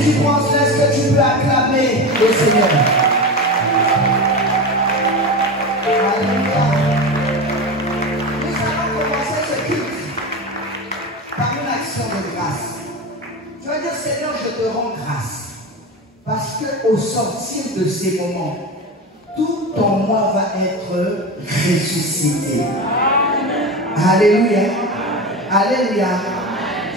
que tu penses là, est-ce que tu peux acclamer le Seigneur? Alléluia. Nous allons commencer ce culte par une action de grâce. Tu vas dire, Seigneur, je te rends grâce. Parce qu'au sortir de ces moments, tout en moi va être ressuscité. Alléluia. Alléluia.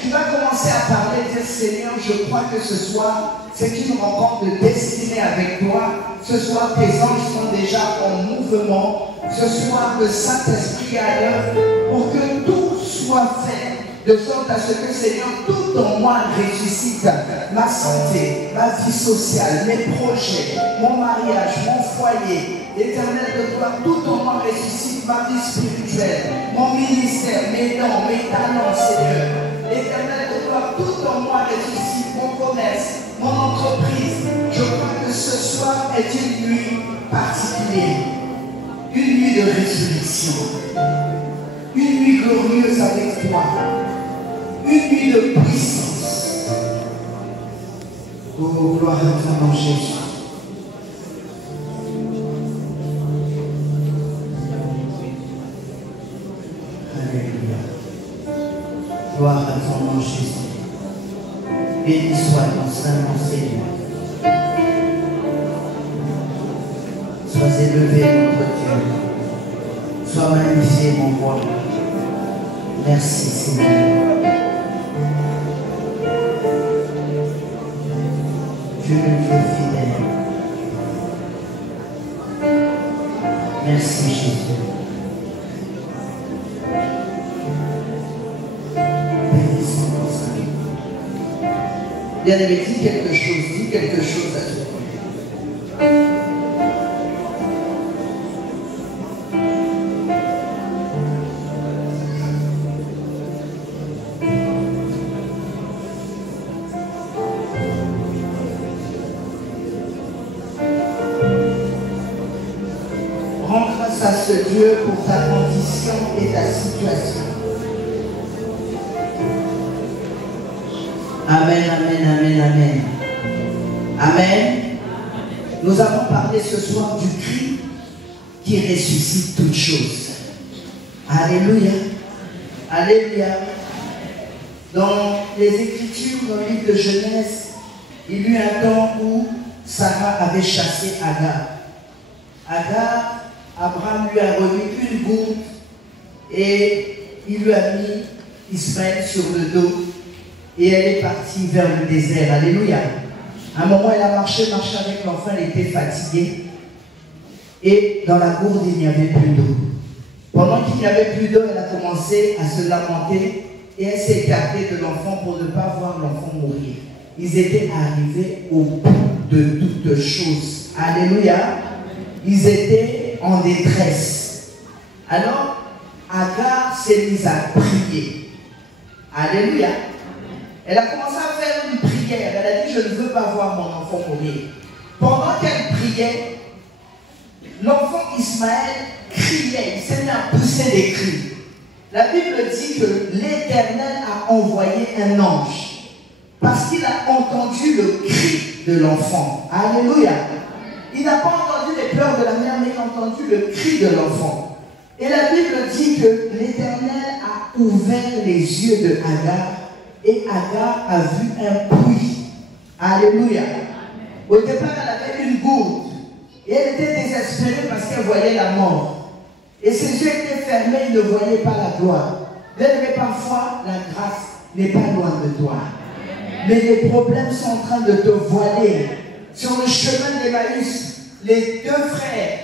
Tu vas commencer à parler et dire, Seigneur, je crois que ce soir, c'est une rencontre de destinée avec toi. Ce soir, tes anges sont déjà en mouvement. Ce soir, le Saint-Esprit est à l'œuvre pour que tout soit fait. De sorte à ce que, Seigneur, tout en moi ressuscite ma santé, ma vie sociale, mes projets, mon mariage, mon foyer. L'Éternel de gloire, tout en moi ressuscite ma vie spirituelle, mon ministère, mes dons, mes talents, Seigneur. L'Éternel de gloire, tout en moi ressuscite mon commerce, mon entreprise. Je crois que ce soir est une nuit particulière, une nuit de résurrection, une nuit glorieuse avec toi. Une nuit de puissance. Oh, gloire à ton nom, Jésus. Alléluia. Gloire à ton nom, Jésus. Béni soit ton Saint-Nom, Seigneur. Sois élevé, notre Dieu. Sois magnifié, mon roi. Merci, Seigneur. Dieu le Dieu fidèle. Merci Jésus. Bénissons ton Saint. Bien-aimé, dis quelque chose à toi. Dieu pour ta condition et ta situation. Amen, amen, amen, amen. Amen. Nous avons parlé ce soir du cri qui ressuscite toutes choses. Alléluia. Alléluia. Dans les Écritures, dans le livre de Genèse, il y eut un temps où Sarah avait chassé Agar. Agar, Abraham lui a remis une gourde et il lui a mis Ismaël sur le dos et elle est partie vers le désert. Alléluia. À un moment, elle a marché avec l'enfant, elle était fatiguée et dans la gourde, il n'y avait plus d'eau. Pendant qu'il n'y avait plus d'eau, elle a commencé à se lamenter et elle s'est écartée de l'enfant pour ne pas voir l'enfant mourir. Ils étaient arrivés au bout de toutes choses. Alléluia. Ils étaient en détresse. Alors, Agar s'est mise à prier. Alléluia. Elle a commencé à faire une prière. Elle a dit, je ne veux pas voir mon enfant mourir. Pendant qu'elle priait, l'enfant Ismaël criait. Il s'est mis à pousser des cris. La Bible dit que l'Éternel a envoyé un ange parce qu'il a entendu le cri de l'enfant. Alléluia. Il n'a pas entendu les pleurs de la mère, mais il a entendu le cri de l'enfant. Et la Bible dit que l'Éternel a ouvert les yeux de Agar et Agar a vu un puits. Alléluia. Au départ, elle avait une gourde et elle était désespérée parce qu'elle voyait la mort. Et ses yeux étaient fermés, il ne voyait pas la gloire. Mais parfois, la grâce n'est pas loin de toi. Mais les problèmes sont en train de te voiler. Sur le chemin d'Emmaüs, les deux frères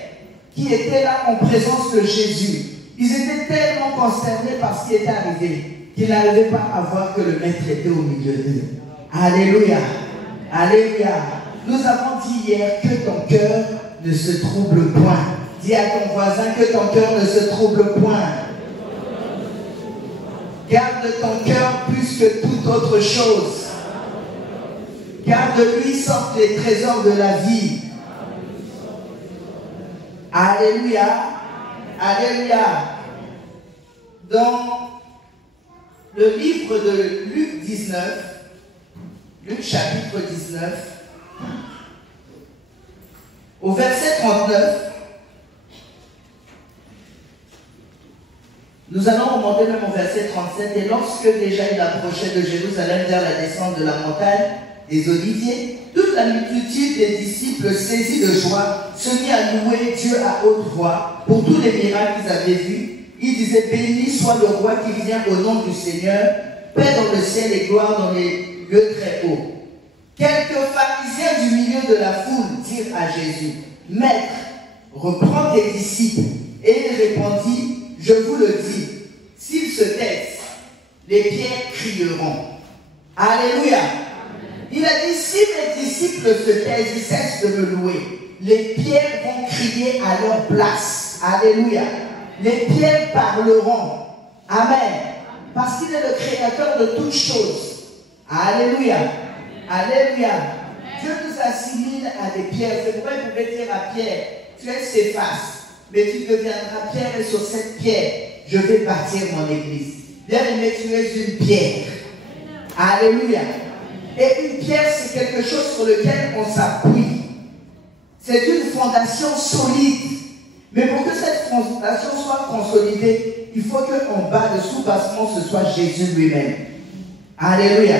qui étaient là en présence de Jésus, ils étaient tellement consternés par ce qui était arrivé qu'ils n'arrivaient pas à voir que le maître était au milieu d'eux. Alléluia. Alléluia. Nous avons dit hier que ton cœur ne se trouble point. Dis à ton voisin que ton cœur ne se trouble point. Garde ton cœur plus que toute autre chose. Car de lui sortent les trésors de la vie. Alléluia. Alléluia. Dans le livre de Luc 19, Luc chapitre 19, au verset 39, nous allons remonter même au verset 37. Et lorsque déjà il approchait de Jérusalem vers la descente de la montagne des Oliviers, toute la multitude des disciples saisis de joie se mit à louer Dieu à haute voix pour tous les miracles qu'ils avaient vus. Ils disaient: béni soit le roi qui vient au nom du Seigneur, paix dans le ciel et gloire dans les lieux très hauts. Quelques pharisiens du milieu de la foule dirent à Jésus: Maître, reprends tes disciples. Et il répondit: je vous le dis, s'ils se taisent, les pierres crieront. Alléluia. Il a dit: si mes disciples se taisent, ils cessent de me louer, les pierres vont crier à leur place. Alléluia. Les pierres parleront. Amen. Parce qu'il est le créateur de toutes choses. Alléluia. Alléluia. Dieu nous assimile à des pierres. C'est pourquoi il pouvait dire à Pierre: tu es Céphas, mais tu deviendras pierre, et sur cette pierre, je vais bâtir mon église. Bien-aimé, tu es une pierre. Alléluia. Et une pierre, c'est quelque chose sur lequel on s'appuie. C'est une fondation solide. Mais pour que cette fondation soit consolidée, il faut qu'en bas de sous-bassement, ce soit Jésus lui-même. Alléluia.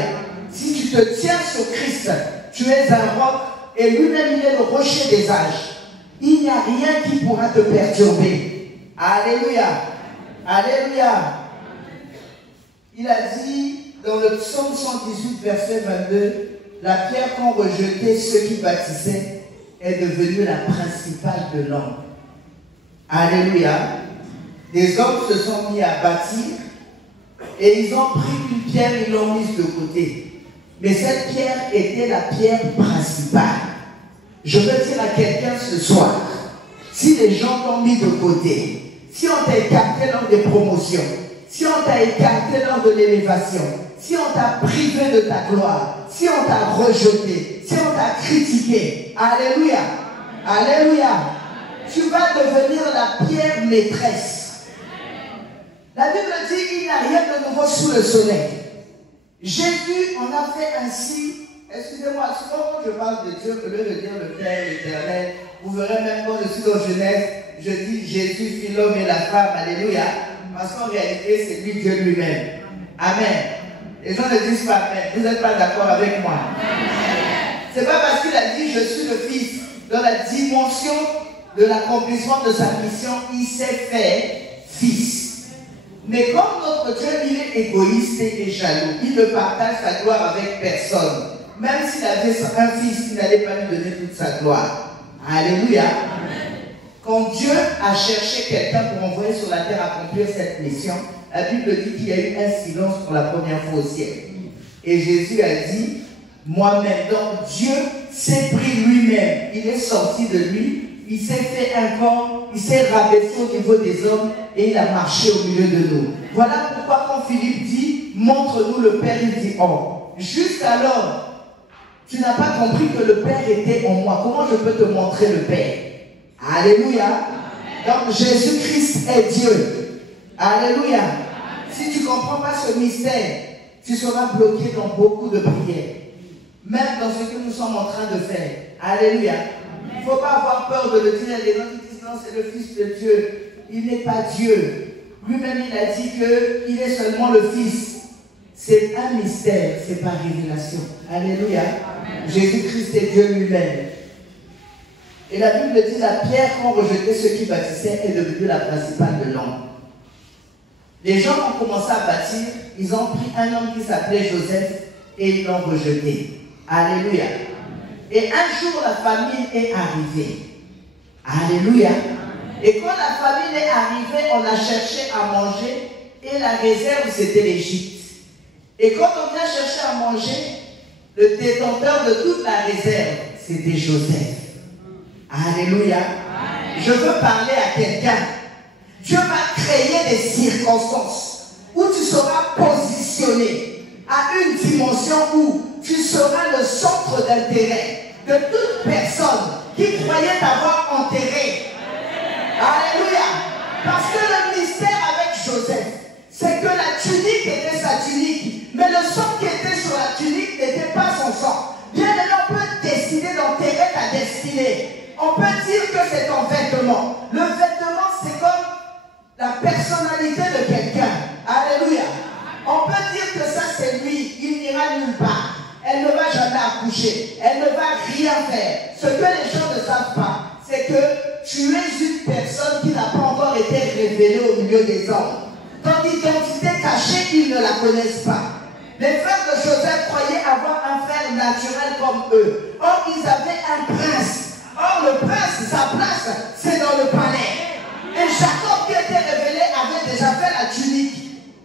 Si tu te tiens sur Christ, tu es un roc, et lui-même, il est le rocher des âges. Il n'y a rien qui pourra te perturber. Alléluia. Alléluia. Il a dit dans le psaume 118, verset 22, la pierre qu'ont rejetée ceux qui bâtissaient est devenue la principale de l'homme. Alléluia. Des hommes se sont mis à bâtir et ils ont pris une pierre et l'ont mise de côté. Mais cette pierre était la pierre principale. Je veux dire à quelqu'un ce soir, si les gens t'ont mis de côté, si on t'a écarté lors des promotions, si on t'a écarté lors de l'élévation, si on t'a privé de ta gloire, si on t'a rejeté, si on t'a critiqué, alléluia, alléluia, tu vas devenir la pierre maîtresse. La Bible dit qu'il n'y a rien de nouveau sous le soleil. Jésus en a fait ainsi. Excusez-moi, souvent quand je parle de Dieu, au lieu de dire le Père éternel, vous verrez même quand je suis dans Genèse, je dis Jésus fit l'homme et la femme, alléluia, parce qu'en réalité c'est lui Dieu lui-même. Amen. Les gens ne disent pas Amen. Vous n'êtes pas d'accord avec moi? C'est pas parce qu'il a dit je suis le Fils, dans la dimension de l'accomplissement de sa mission, il s'est fait Fils. Mais comme notre Dieu, il est égoïste et jaloux, il ne partage sa gloire avec personne. Même s'il avait un fils, il n'allait pas lui donner toute sa gloire. Alléluia. Quand Dieu a cherché quelqu'un pour envoyer sur la terre accomplir cette mission, la Bible dit qu'il y a eu un silence pour la première fois au ciel. Et Jésus a dit, moi-même, donc Dieu s'est pris lui-même, il est sorti de lui, il s'est fait un corps, il s'est rabaissé au niveau des hommes et il a marché au milieu de nous. Voilà pourquoi quand Philippe dit, montre-nous le Père, il dit, oh, jusqu'alors, tu n'as pas compris que le Père était en moi. Comment je peux te montrer le Père? Alléluia. Donc Jésus-Christ est Dieu. Alléluia. Si tu ne comprends pas ce mystère, tu seras bloqué dans beaucoup de prières. Même dans ce que nous sommes en train de faire. Alléluia. Il ne faut pas avoir peur de le dire. Les gens qui disent non, c'est le Fils de Dieu. Il n'est pas Dieu. Lui-même, il a dit qu'il est seulement le Fils. C'est un mystère, c'est par révélation. Alléluia. Jésus-Christ est Dieu lui-même. Et la Bible dit la pierre qu'ont rejeté ceux qui bâtissaient est devenue la principale de l'homme. Les gens ont commencé à bâtir, ils ont pris un homme qui s'appelait Joseph et ils l'ont rejeté. Alléluia. Et un jour, la famine est arrivée. Alléluia. Et quand la famine est arrivée, on a cherché à manger et la réserve, c'était l'Égypte. Et quand on vient chercher à manger, le détenteur de toute la réserve, c'était Joseph. Alléluia. Je veux parler à quelqu'un. Dieu va créer des circonstances où tu seras positionné à une dimension où tu seras le centre d'intérêt de toute personne qui croyait t'avoir enterré. Alléluia. Parce que le mystère avec Joseph, c'est que la tunique était sa tunique, mais le sang qui était sur la tunique n'était pas son sang. identité. On peut dire que c'est ton vêtement. Le vêtement, c'est comme la personnalité de quelqu'un. Alléluia. On peut dire que ça, c'est lui. Il n'ira nulle part. Elle ne va jamais accoucher. Elle ne va rien faire. Ce que les gens ne savent pas, c'est que tu es une personne qui n'a pas encore été révélée au milieu des hommes. Ton identité cachée, ils ne la connaissent pas. Les frères de Joseph croyaient avoir un frère naturel comme eux. Or, ils avaient un prince. Or, le prince, sa place, c'est dans le palais. Et Jacob, qui était révélé, avait déjà fait la tunique.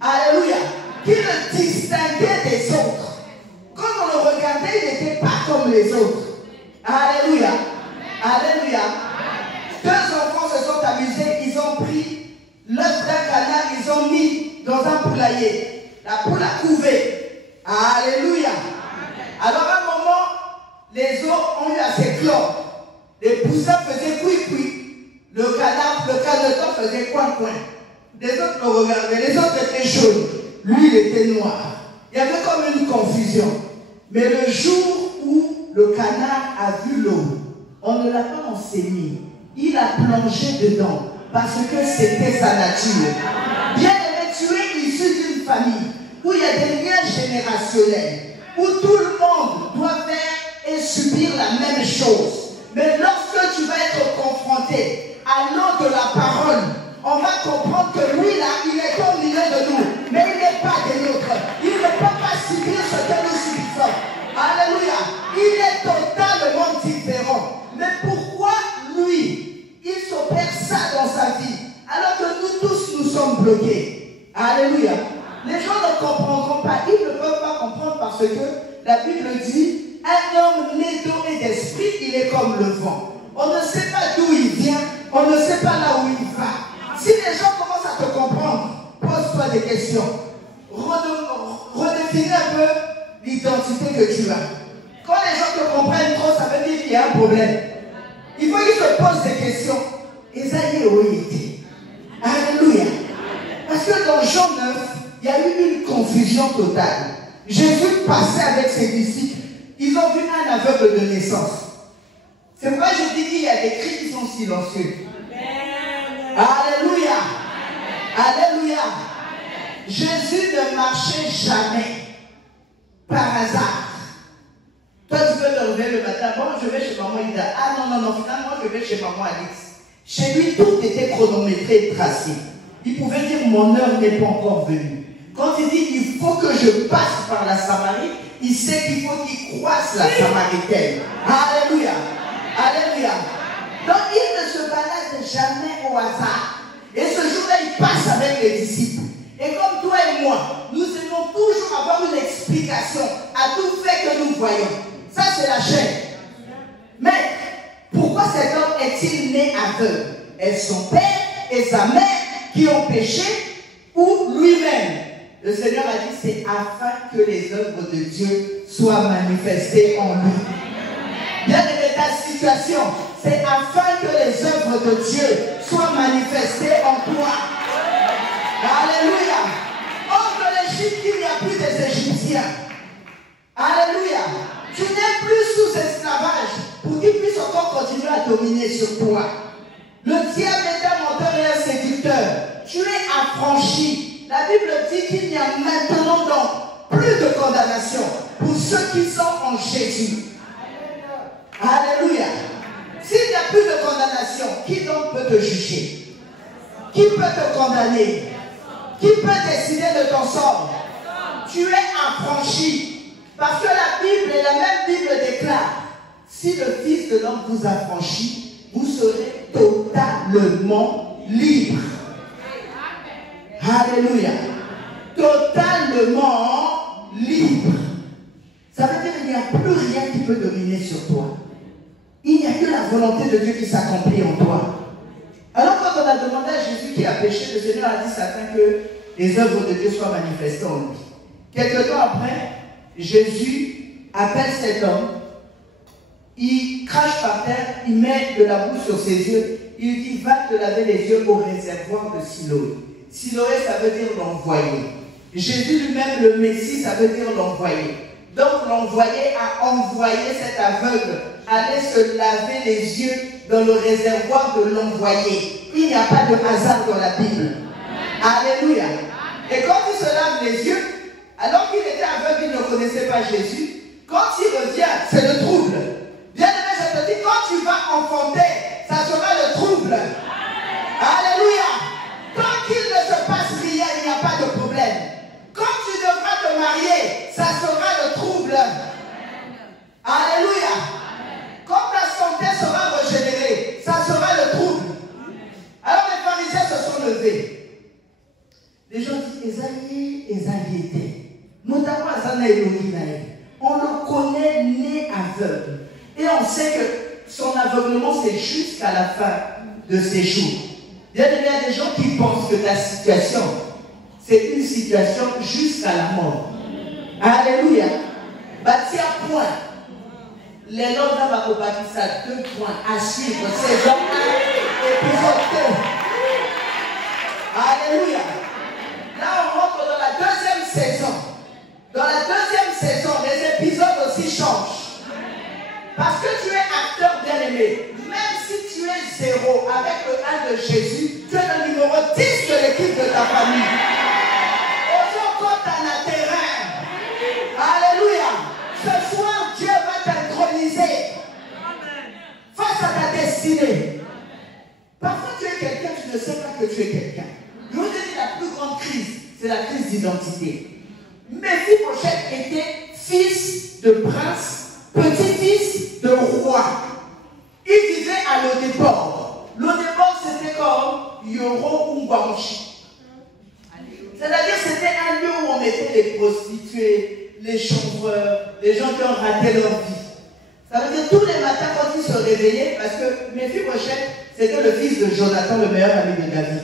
Alléluia. Qui le distinguait des autres. Quand on le regardait, il n'était pas comme les autres. Alléluia. Alléluia. Deux enfants se sont amusés. Ils ont pris l'œuf d'un canard, ils ont mis dans un poulailler. La poule a couvé. Alléluia. Alors à un moment, les œufs ont eu à s'éclore. Les poussins faisaient cuit-cuit. Le caneton faisait coin-coin. Les autres le regardaient. Les autres étaient jaunes. Lui, il était noir. Il y avait comme une confusion. Mais le jour où le canard a vu l'eau, on ne l'a pas enseigné. Il a plongé dedans parce que c'était sa nature. Bien aimé, tu es issu d'une famille où il y a des liens générationnels, où tout le monde doit faire et subir la même chose. Mais lorsque tu vas être confronté à l'eau de la parole, on va comprendre que lui là, il est au milieu de nous, mais il n'est pas des nôtres. Il ne peut pas subir ce que nous subissons. Alléluia. Il est totalement différent. Mais pourquoi lui, il s'opère ça dans sa vie, alors que nous tous, nous sommes bloqués? Alléluia. Les gens ne comprendront pas. Ils ne peuvent pas comprendre parce que la Bible dit, un homme né d'eau et d'esprit, il est comme le vent. On ne sait pas d'où il vient, on ne sait pas là où il va. Si les gens commencent à te comprendre, pose-toi des questions. Redéfinis un peu l'identité que tu as. Quand les gens te comprennent trop, ça veut dire qu'il y a un problème. Il faut qu'ils se posent des questions. Esaïe où il était. Alléluia. Parce que dans Jean 9, il y a eu une confusion totale. Jésus passait avec ses disciples. Ils ont vu un aveugle de naissance. C'est pourquoi je dis qu'il y a des cris qui sont silencieux. Alléluia. Alléluia. Jésus ne marchait jamais par hasard. Toi, tu peux te lever le matin. Bon, je vais chez maman Ida. Ah non, finalement, je vais chez maman Alice. Chez lui, tout était chronométré et tracé. Il pouvait dire, mon heure n'est pas encore venue. Quand il dit, il faut que je passe par la Samarie, il sait qu'il faut qu'il croise la Samaritaine. Alléluia. Alléluia. Donc, il ne se balade jamais au hasard. Et ce jour-là, il passe avec les disciples. Et comme toi et moi, nous aimons toujours avoir une explication à tout fait que nous voyons. Ça, c'est la chair. Mais, pourquoi cet homme est-il né aveugle? Est-ce son père et sa mère qui ont péché ou lui-même? Le Seigneur a dit, c'est afin que les œuvres de Dieu soient manifestées en lui. Bien aimé, ta situation, c'est afin que les œuvres de Dieu soient manifestées en toi. Alléluia. Hors de l'Égypte, il n'y a plus des Égyptiens. Alléluia. Tu n'es plus sous esclavage pour qu'il puisse encore continuer à dominer sur toi. Le diable est un menteur et un séducteur. Tu es affranchi. La Bible dit qu'il n'y a maintenant donc plus de condamnation pour ceux qui sont en Jésus. Alléluia. S'il n'y a plus de condamnation, qui donc peut te juger? Qui peut te condamner? Qui peut décider de ton sort? Tu es affranchi. Parce que la Bible et la même Bible déclare, si le Fils de l'homme vous affranchit, vous serez totalement libre. Alléluia. Totalement libre. Ça veut dire qu'il n'y a plus rien qui peut dominer sur toi. Il n'y a que la volonté de Dieu qui s'accomplit en toi. Alors quand on a demandé à Jésus qui a péché, le Seigneur a dit afin que les œuvres de Dieu soient manifestées en lui. Quelque temps après, Jésus appelle cet homme, il crache par terre, il met de la boue sur ses yeux, il dit va te laver les yeux au réservoir de Siloé. Siloé, ça veut dire l'envoyé. Jésus lui-même, le Messie, ça veut dire l'envoyé. Donc l'envoyé a envoyé cet aveugle aller se laver les yeux dans le réservoir de l'envoyé. Il n'y a pas de hasard dans la Bible. Alléluia. Et quand il se lave les yeux, alors qu'il était aveugle, il ne connaissait pas Jésus. Quand il revient, c'est le trouble. Bien aimé, je te dis, quand tu vas enfanter, ça sera le trouble. Alléluia. Tant qu'il ne se passe rien, il n'y a pas de problème. Quand tu devras te marier, ça sera le trouble. Alléluia. Quand ta santé sera régénérée, ça sera le trouble. Alors les pharisiens se sont levés. Les gens disent, Esaïe était. Notamment Azana et Loginaï. On le connaît né aveugle. Et on sait que son aveuglement, c'est jusqu'à la fin de ses jours. Il y a des gens qui pensent que ta situation, c'est une situation jusqu'à la mort. Alléluia. Bâti à point. Les langues d'Abakobakissa, 2 points à suivre. Saison 1, épisode 2. Alléluia. Là, on rentre dans la 2e saison. Dans la 2e saison, les épisodes aussi changent. Parce que tu es acteur bien-aimé. Même si tu es 0 avec le 1 de Jésus, tu es le numéro 10 de l'équipe de ta famille. Aujourd'hui, tu as un terrain. Alléluia. Ce soir, Dieu va t'introniser face à ta destinée. Parfois, tu es quelqu'un, tu ne sais pas que tu es quelqu'un. Je vous dis, la plus grande crise, c'est la crise d'identité. Méphibosheth était fils de prince, petit-fils de roi. Il vivait à Lodéport. Lodéport, c'était comme Yoro Umbamushi. C'est-à-dire, c'était un lieu où on mettait les prostituées, les chanvreurs, les gens qui ont raté leur vie. Ça veut dire tous les matins quand ils se réveillaient, parce que Méphibosheth, c'était le fils de Jonathan, le meilleur ami de David.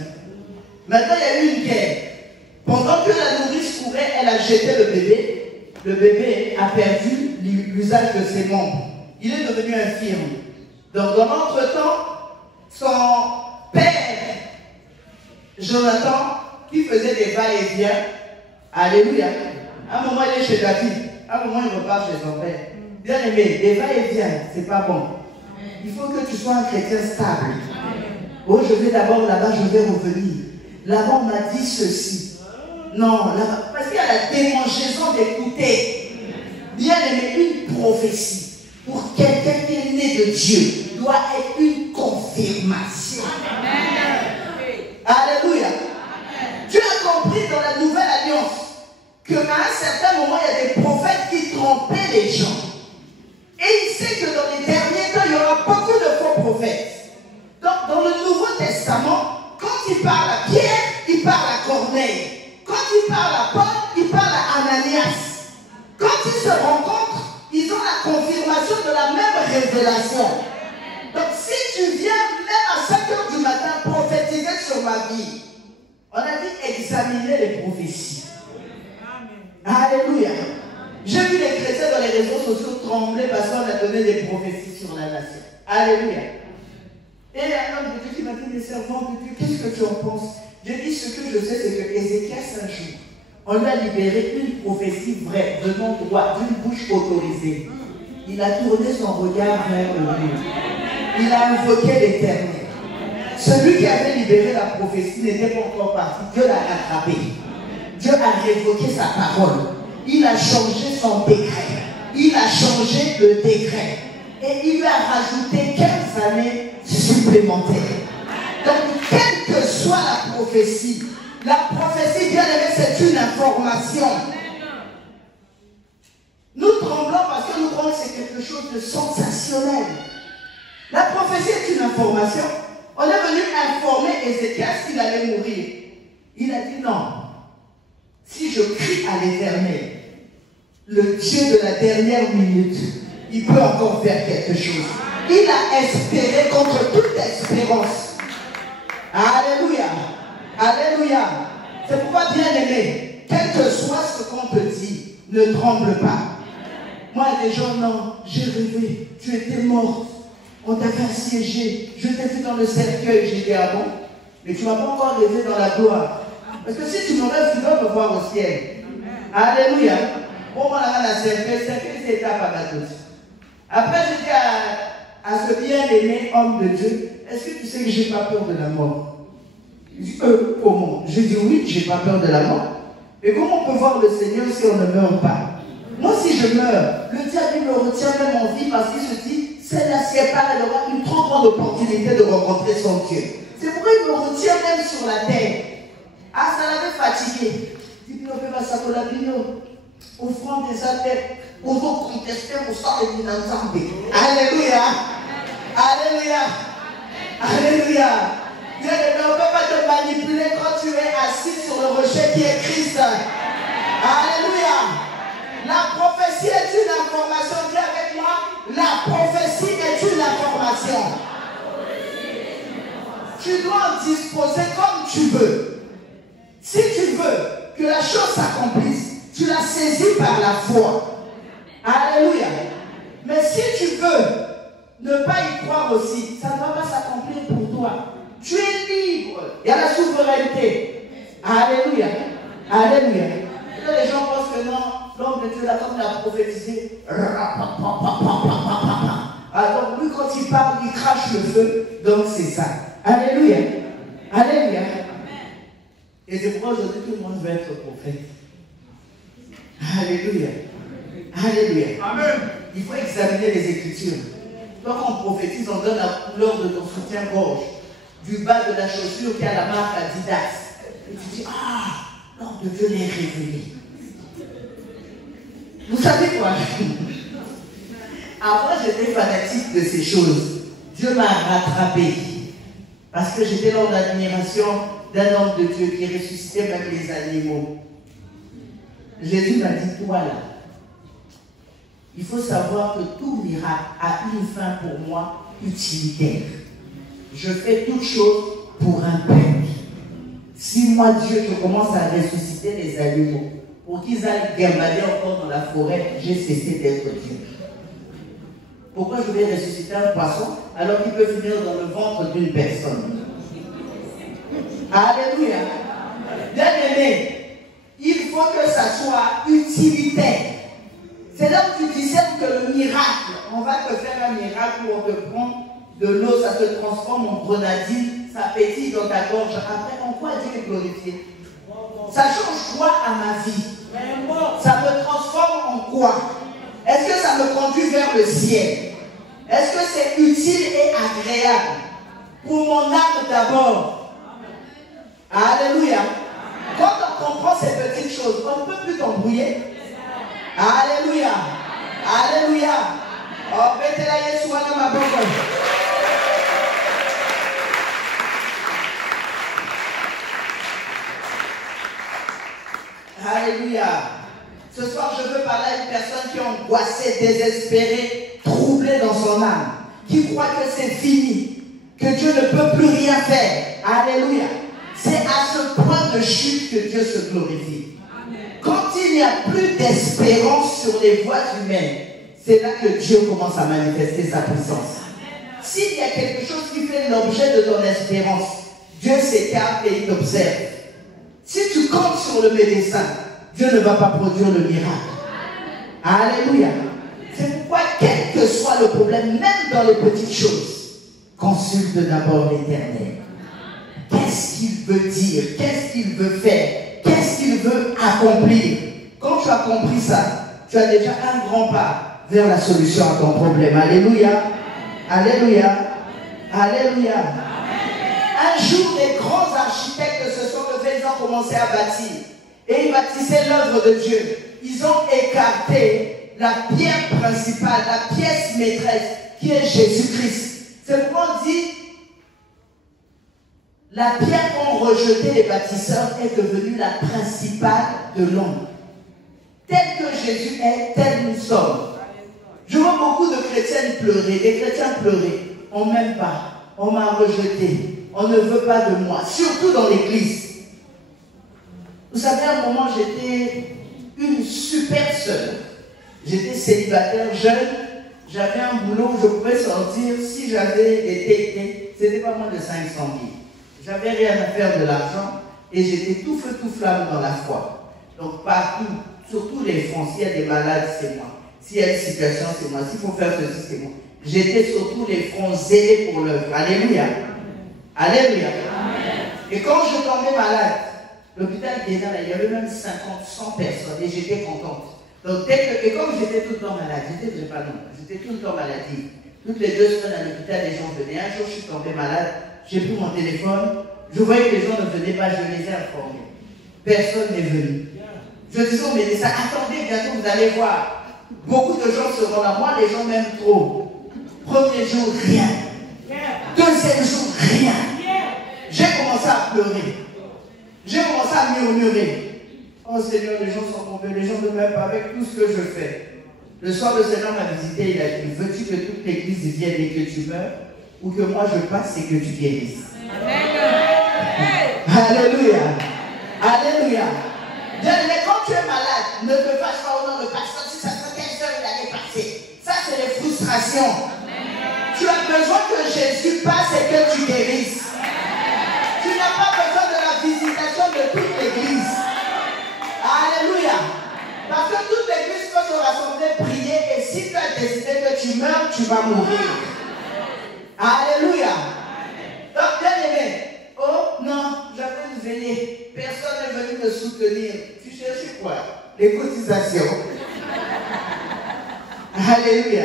Maintenant, il y a eu une guerre. Pendant que la nourrice courait, elle a jeté le bébé. Le bébé a perdu l'usage de ses membres. Il est devenu infirme. Donc, dans l'entretemps, son père, Jonathan, qui faisait des va-et-vient, alléluia. À un moment, il est chez David. À un moment, il repart chez son père. Bien aimé, des va-et-vient, c'est pas bon. Il faut que tu sois un chrétien stable. Oh, je vais d'abord là-bas, je vais revenir. Là-bas, on m'a dit ceci. Non, là-bas, parce qu'il y a la démangeaison d'écouter. Bien aimé, une prophétie pour quelqu'un qui est né de Dieu doit être une confirmation. Alléluia. Tu as compris dans la nouvelle alliance qu'à un certain moment, il y a des prophètes qui trompaient les gens. Et il sait que dans les derniers temps, il y aura beaucoup de faux prophètes. Donc, dans le Nouveau Testament, quand il parle à Pierre, il parle à Corneille. Quand il parle à Paul, il parle à Ananias. Quand ils se rencontrent, ils ont la confirmation de la même révélation. Donc, si tu viens même à 5 h du matin prophétiser sur ma vie, on a dit examiner les prophéties. Alléluia. J'ai vu les chrétiens dans les réseaux sociaux trembler parce qu'on a donné des prophéties sur la nation. Alléluia. Et un homme de Dieu qui m'a dit, mais servant de Dieu, qu'est-ce que tu en penses? J'ai dit, ce que je sais, c'est que Ézéchias, un jour, on lui a libéré une prophétie vraie, venant droit, d'une bouche autorisée. Il a tourné son regard vers le mur. Il a invoqué l'Éternel. Celui qui avait libéré la prophétie n'était pas encore parti. Dieu l'a rattrapé. Dieu a révoqué sa parole. Il a changé son décret. Il a changé le décret. Et il lui a rajouté 15 années supplémentaires. Donc, quelle que soit la prophétie, bien aimée, c'est une information. Nous tremblons parce que nous croyons que c'est quelque chose de sensationnel. La prophétie est une information. On est venu informer Ézéchias qu'il allait mourir. Il a dit non. Si je crie à l'Éternel, le Dieu de la dernière minute, il peut encore faire quelque chose. Il a espéré contre toute espérance. Alléluia. Alléluia. C'est pourquoi, bien aimé, quel que soit ce qu'on te dit, ne tremble pas. Moi, les gens, non, j'ai rêvé, tu étais morte, on t'a fait assiéger, je t'ai vu dans le cercueil, j'ai dit, ah bon? Mais tu ne m'as pas encore rêvé dans la gloire. Parce que si tu me rêves, tu dois me voir au ciel. Alléluia. Bon, on a la cercueil, c'est étape à tous. Après, je dis à ce bien-aimé homme de Dieu, est-ce que tu sais que je n'ai pas peur de la mort? Il dit, comment? Je dis oui, je n'ai pas peur de la mort. Mais comment on peut voir le Seigneur si on ne meurt pas? Moi, si je meurs, le diable me retient même en vie parce qu'il se dit, celle-là, si elle part, elle aura une trop grande opportunité de rencontrer son Dieu. C'est pourquoi il me retient même sur la terre. Ah, ça l'avait fatigué. Il dit, offrant des appels, aux autres contestés, au sang de l'inensemble. Alléluia. Alléluia. Alléluia. Dieu ne peut pas te manipuler quand tu es assis sur le rocher qui est Christ. Alléluia. La prophétie est une information. Dis avec moi, la prophétie est une information. Tu dois en disposer comme tu veux. Si tu veux que la chose s'accomplisse, tu la saisis par la foi. Alléluia. Mais si tu veux ne pas y croire aussi, ça ne va pas s'accomplir pour toi. Tu es libre. Il y a la souveraineté. Alléluia. Alléluia. Et là, les gens pensent que non, l'homme de Dieu, là, comme il a prophétisé, donc lui, quand il parle, il crache le feu. Donc c'est ça. Alléluia. Alléluia. Et c'est pourquoi aujourd'hui tout le monde veut être prophète. Alléluia. Alléluia. Amen. Il faut examiner les Écritures. Quand on prophétise, on donne la couleur de ton soutien-gorge, du bas de la chaussure qui a la marque Adidas. Et tu dis, ah, l'homme de Dieu l'est révélé. Vous savez quoi? Avant, j'étais fanatique de ces choses. Dieu m'a rattrapé. Parce que j'étais dans l'admiration d'un homme de Dieu qui ressuscitait même les animaux. Jésus m'a dit, toi là, il faut savoir que tout miracle a une fin pour moi utilitaire. Je fais toute chose pour un but. Si moi, Dieu, je commence à ressusciter les animaux, pour qu'ils aillent gambader encore dans la forêt, j'ai cessé d'être Dieu. Pourquoi je vais ressusciter un poisson alors qu'il peut finir dans le ventre d'une personne? Alléluia. Bien aimé, il faut que ça soit utilitaire. C'est là où tu discernes que le miracle, on va te faire un miracle où on te prend de l'eau, ça te transforme en grenadine, ça pétille dans ta gorge. Après, en quoi Dieu est glorifié? Ça change quoi à ma vie? Ça me transforme en quoi? Est-ce que ça me conduit vers le ciel? Est-ce que c'est utile et agréable? Pour mon âme d'abord. Alléluia. Quand on comprend ces petites choses, on ne peut plus t'embrouiller. Alléluia. Alléluia. Oh, Betela Yeshua ma bonne. Alléluia. Ce soir, je veux parler à une personne qui est angoissée, désespérée, troublée dans son âme, qui croit que c'est fini, que Dieu ne peut plus rien faire. Alléluia. C'est à ce point de chute que Dieu se glorifie. Amen. Quand il n'y a plus d'espérance sur les voies humaines, c'est là que Dieu commence à manifester sa puissance. S'il y a quelque chose qui fait l'objet de ton espérance, Dieu s'écarte et il t'observe. Si tu comptes sur le médecin, Dieu ne va pas produire le miracle. Alléluia. C'est pourquoi, quel que soit le problème, même dans les petites choses, consulte d'abord l'Éternel. Qu'est-ce qu'il veut dire? Qu'est-ce qu'il veut faire? Qu'est-ce qu'il veut accomplir? Quand tu as compris ça, tu as déjà un grand pas vers la solution à ton problème. Alléluia. Alléluia. Alléluia. Un jour, les grands architectes se sont levés, ils ont commencé à bâtir. Et ils bâtissaient l'œuvre de Dieu. Ils ont écarté la pierre principale, la pièce maîtresse, qui est Jésus-Christ. C'est pourquoi on dit, la pierre qu'ont rejetée les bâtisseurs est devenue la principale de l'homme. Tel que Jésus est, tel nous sommes. Je vois beaucoup de chrétiennes pleurer, des chrétiens pleurer. On ne m'aime pas, on m'a rejeté, on ne veut pas de moi, surtout dans l'église. Vous savez, à un moment, j'étais une super sœur. J'étais célibataire, jeune, j'avais un boulot où je pouvais sortir, si j'avais été, ce n'était pas moins de 500 000. J'avais rien à faire de l'argent et j'étais tout feu, tout flamme dans la foi. Donc partout, sur tous les fronts. S'il y a des malades, c'est moi. S'il y a une situation, c'est moi. S'il faut faire ceci, c'est moi. J'étais sur tous les fronts zélés pour l'œuvre. Alléluia. Alléluia. Et quand je tombais malade, l'hôpital Guédin, il y avait même 50, 100 personnes et j'étais contente. Donc, et comme j'étais tout le temps malade, j'étais tout le temps maladie. Toutes les 2 semaines à l'hôpital, les gens venaient. Un jour, je suis tombée malade, j'ai pris mon téléphone, je voyais que les gens ne venaient pas, je les ai informés. Personne n'est venu. Je disais au médecin, attendez, bientôt vous allez voir. Beaucoup de gens seront là. Moi, les gens m'aiment trop. Premier jour, rien. Deuxième jour, rien. J'ai commencé à pleurer. J'ai commencé à murmurer. Oh Seigneur, les gens sont tombés, les gens ne m'aiment pas avec tout ce que je fais. Le soir, le Seigneur m'a visité, il a dit, veux-tu que toute l'église vienne et que tu meurs, ou que moi je passe et que tu guérisses? Alléluia. Alléluia. Mais quand tu es malade, ne te fâche pas au nom de pasteur, si ça fait 15 heures, il allait passer. Ça, c'est les frustrations. Tu as besoin que Jésus passe et que tu guérisses. Tu n'as pas besoin de la visitation de toute l'église. Alléluia. Parce que toute l'église peut se rassembler, prier, et si tu as décidé que tu meurs, tu vas mourir. Alléluia. Donc, bien aimé, oh non, j'avais une veillée. Personne n'est venu me soutenir. Tu cherches quoi? Les cotisations. Alléluia.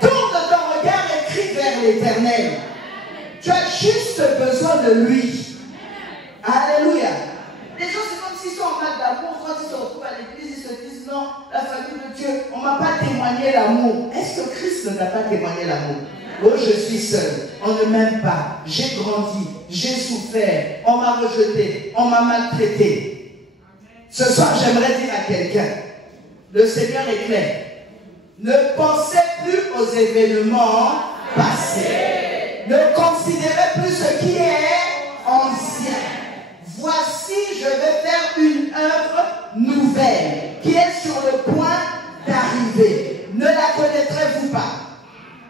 Tourne ton regard et crie vers l'Éternel. Tu as juste besoin de lui. Alléluia. Les gens, c'est comme s'ils sont en mal d'amour. Quand ils se retrouvent à l'église, ils se disent non, la famille de Dieu, on ne m'a pas témoigné l'amour. Est-ce que Christ ne t'a pas témoigné l'amour? Oh, je suis seul, on ne m'aime pas, j'ai grandi, j'ai souffert, on m'a rejeté, on m'a maltraité. Ce soir, j'aimerais dire à quelqu'un, le Seigneur est clair. Ne pensez plus aux événements passés. Ne considérez plus ce qui est ancien. Voici, je vais faire une œuvre nouvelle qui est sur le point d'arriver. Ne la connaîtrez-vous pas?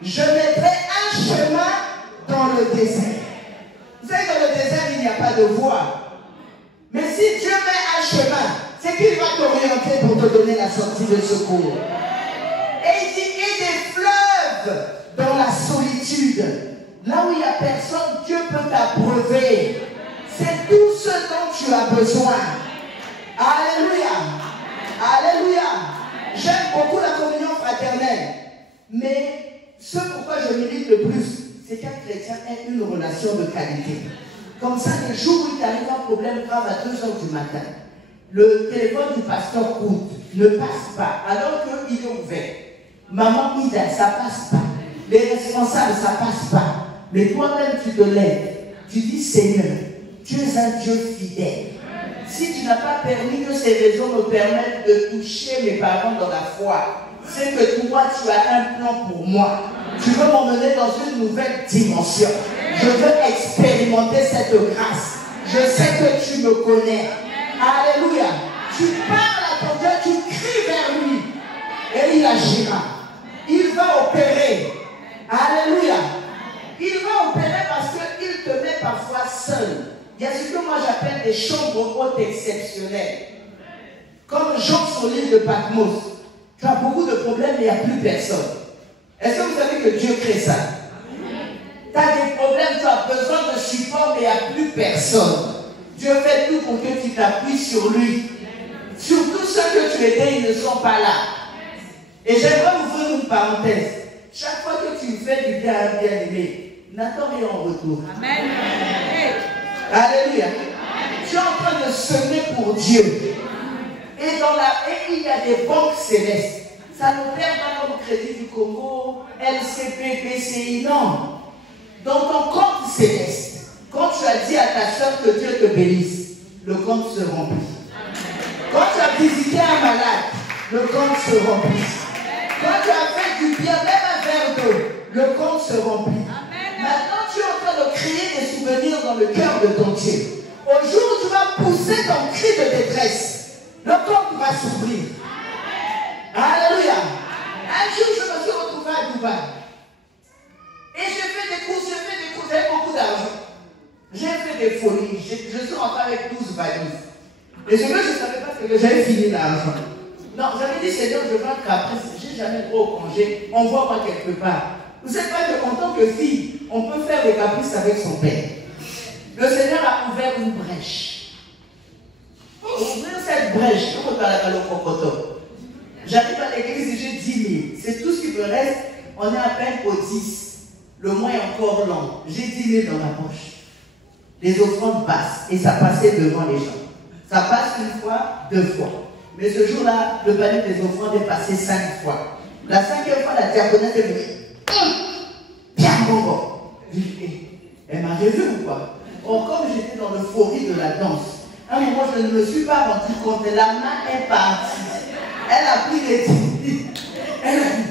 Je mettrai un chemin dans le désert. Vous savez que dans le désert, il n'y a pas de voie. Mais si Dieu met un chemin, c'est qu'il va t'orienter pour te donner la sortie de secours. Et il dit, et des fleuves dans la solitude. Là où il n'y a personne, Dieu peut t'abreuver. C'est tout ce dont tu as besoin. Alléluia. Alléluia. J'aime beaucoup la communion fraternelle. Mais ce pourquoi je milite le plus, c'est qu'un chrétien ait une relation de qualité. Comme ça, le jour où il t'arrive un problème grave à 2 h du matin, le téléphone du pasteur coûte, ne passe pas, alors qu'il est ouvert. Maman Ida, ça passe pas. Les responsables, ça passe pas. Mais toi-même, tu te lèves. Tu dis, Seigneur, tu es un Dieu fidèle. Si tu n'as pas permis que ces raisons me permettent de toucher mes parents dans la foi, c'est que toi, tu as un plan pour moi. Tu veux m'emmener dans une nouvelle dimension. Je veux expérimenter cette grâce. Je sais que tu me connais. Alléluia. Tu parles à ton Dieu, tu cries vers lui. Et il agira. Il va opérer. Alléluia. Il va opérer parce qu'il te met parfois seul. Il y a ce que moi j'appelle des chambres hautes exceptionnelles. Comme Jean sur l'île de Patmos. Tu as beaucoup de problèmes et il n'y a plus personne. Est-ce que vous savez que Dieu crée ça? Tu as des problèmes, tu as besoin de support, mais il n'y a plus personne. Dieu fait tout pour que tu t'appuies sur lui. Surtout ceux que tu étais, ils ne sont pas là. Et j'aimerais ouvrir une parenthèse. Chaque fois que tu fais du bien à un bien-aimé, n'attends rien en retour. Amen. Alléluia. Tu es en train de semer pour Dieu. Et il y a des banques célestes. Ça nous perd dans le Crédit du Congo, LCP, BCI, non. Dans ton compte céleste, quand tu as dit à ta soeur que Dieu te bénisse, le compte se remplit. Quand tu as visité un malade, le compte se remplit. Quand tu as fait du bien, même un verre d'eau, le compte se remplit. Maintenant, tu es en train de créer des souvenirs dans le cœur de ton Dieu. Au jour où tu vas pousser ton cri de détresse, le compte va s'ouvrir. Alléluia. Un jour, je me suis retrouvé à Dubaï. Et j'ai fait des courses, j'avais beaucoup d'argent. J'ai fait des folies. Je suis rentré avec 12 valises. Et ce que je ne savais pas, c'est que j'avais fini l'argent. Non, j'avais dit, Seigneur, je veux un caprice. J'ai jamais trop au congé. Envoie-moi quelque part. Vous savez pas qu'en tant que fille, on peut faire des caprices avec son père. Le Seigneur a ouvert une brèche. Pour ouvrir cette brèche, on peut parler au cocoto. J'arrive à l'église et j'ai 10 000. C'est tout ce qui me reste. On est à peine au 10. Le mois est encore long. J'ai 10 000 dans ma poche. Les offrandes passent et ça passait devant les gens. Ça passe une fois, 2 fois. Mais ce jour-là, le panier des offrandes est passé 5 fois. La 5e fois, la diaconesse est venue. Bien bon. J'ai dit, elle m'a revu ou quoi? Or, comme j'étais dans l'euphorie de la danse, à un moment, je ne me suis pas rendu compte. La main est partie. Elle a pris les 10 000. Elle a dit,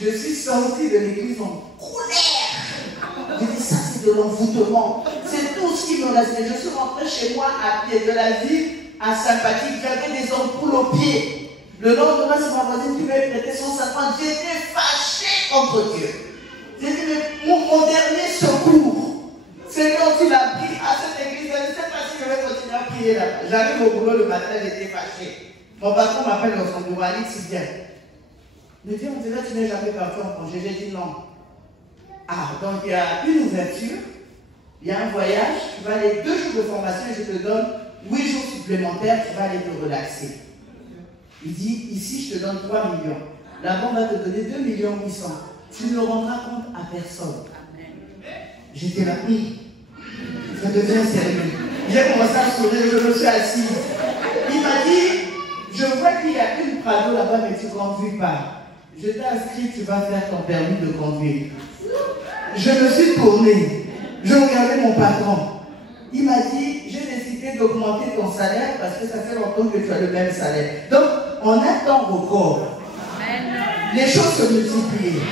je suis sortie de l'église en colère. J'ai dit, ça c'est de l'envoûtement. C'est tout ce qui me restait. Je suis rentrée chez moi à pied de la ville à Sympathique. J'avais des ampoules aux pieds. Le lendemain, c'est ma voisine qui m'a prêté 150. J'étais fâchée contre Dieu. J'ai dit, mais mon dernier secours, Seigneur, tu l'as pris à cette église. Je ne sais pas si je vais continuer à prier là-bas. J'arrive au boulot le matin, j'étais fâchée. Mon patron m'appelle dans son bureau, Alix, il vient. Il me dit, on dirait que tu n'es jamais parti en congé. J'ai dit non. Ah, donc il y a une ouverture, il y a un voyage, tu vas aller 2 jours de formation et je te donne 8 jours supplémentaires, tu vas aller te relaxer. Il dit, ici je te donne 3 millions. Là-bas on va te donner 2 millions 800. Tu ne rendras compte à personne. J'étais là, ça devient sérieux. J'ai commencé à sourire, je me suis assise. Il m'a dit, je vois qu'il y a une Prado là-bas, mais tu ne conduis pas. Je t'ai inscrit, tu vas faire ton permis de conduire. Je me suis tournée. Je regardais mon patron. Il m'a dit, j'ai décidé d'augmenter ton salaire parce que ça fait longtemps que tu as le même salaire. Donc, en un temps record, les choses se multiplient.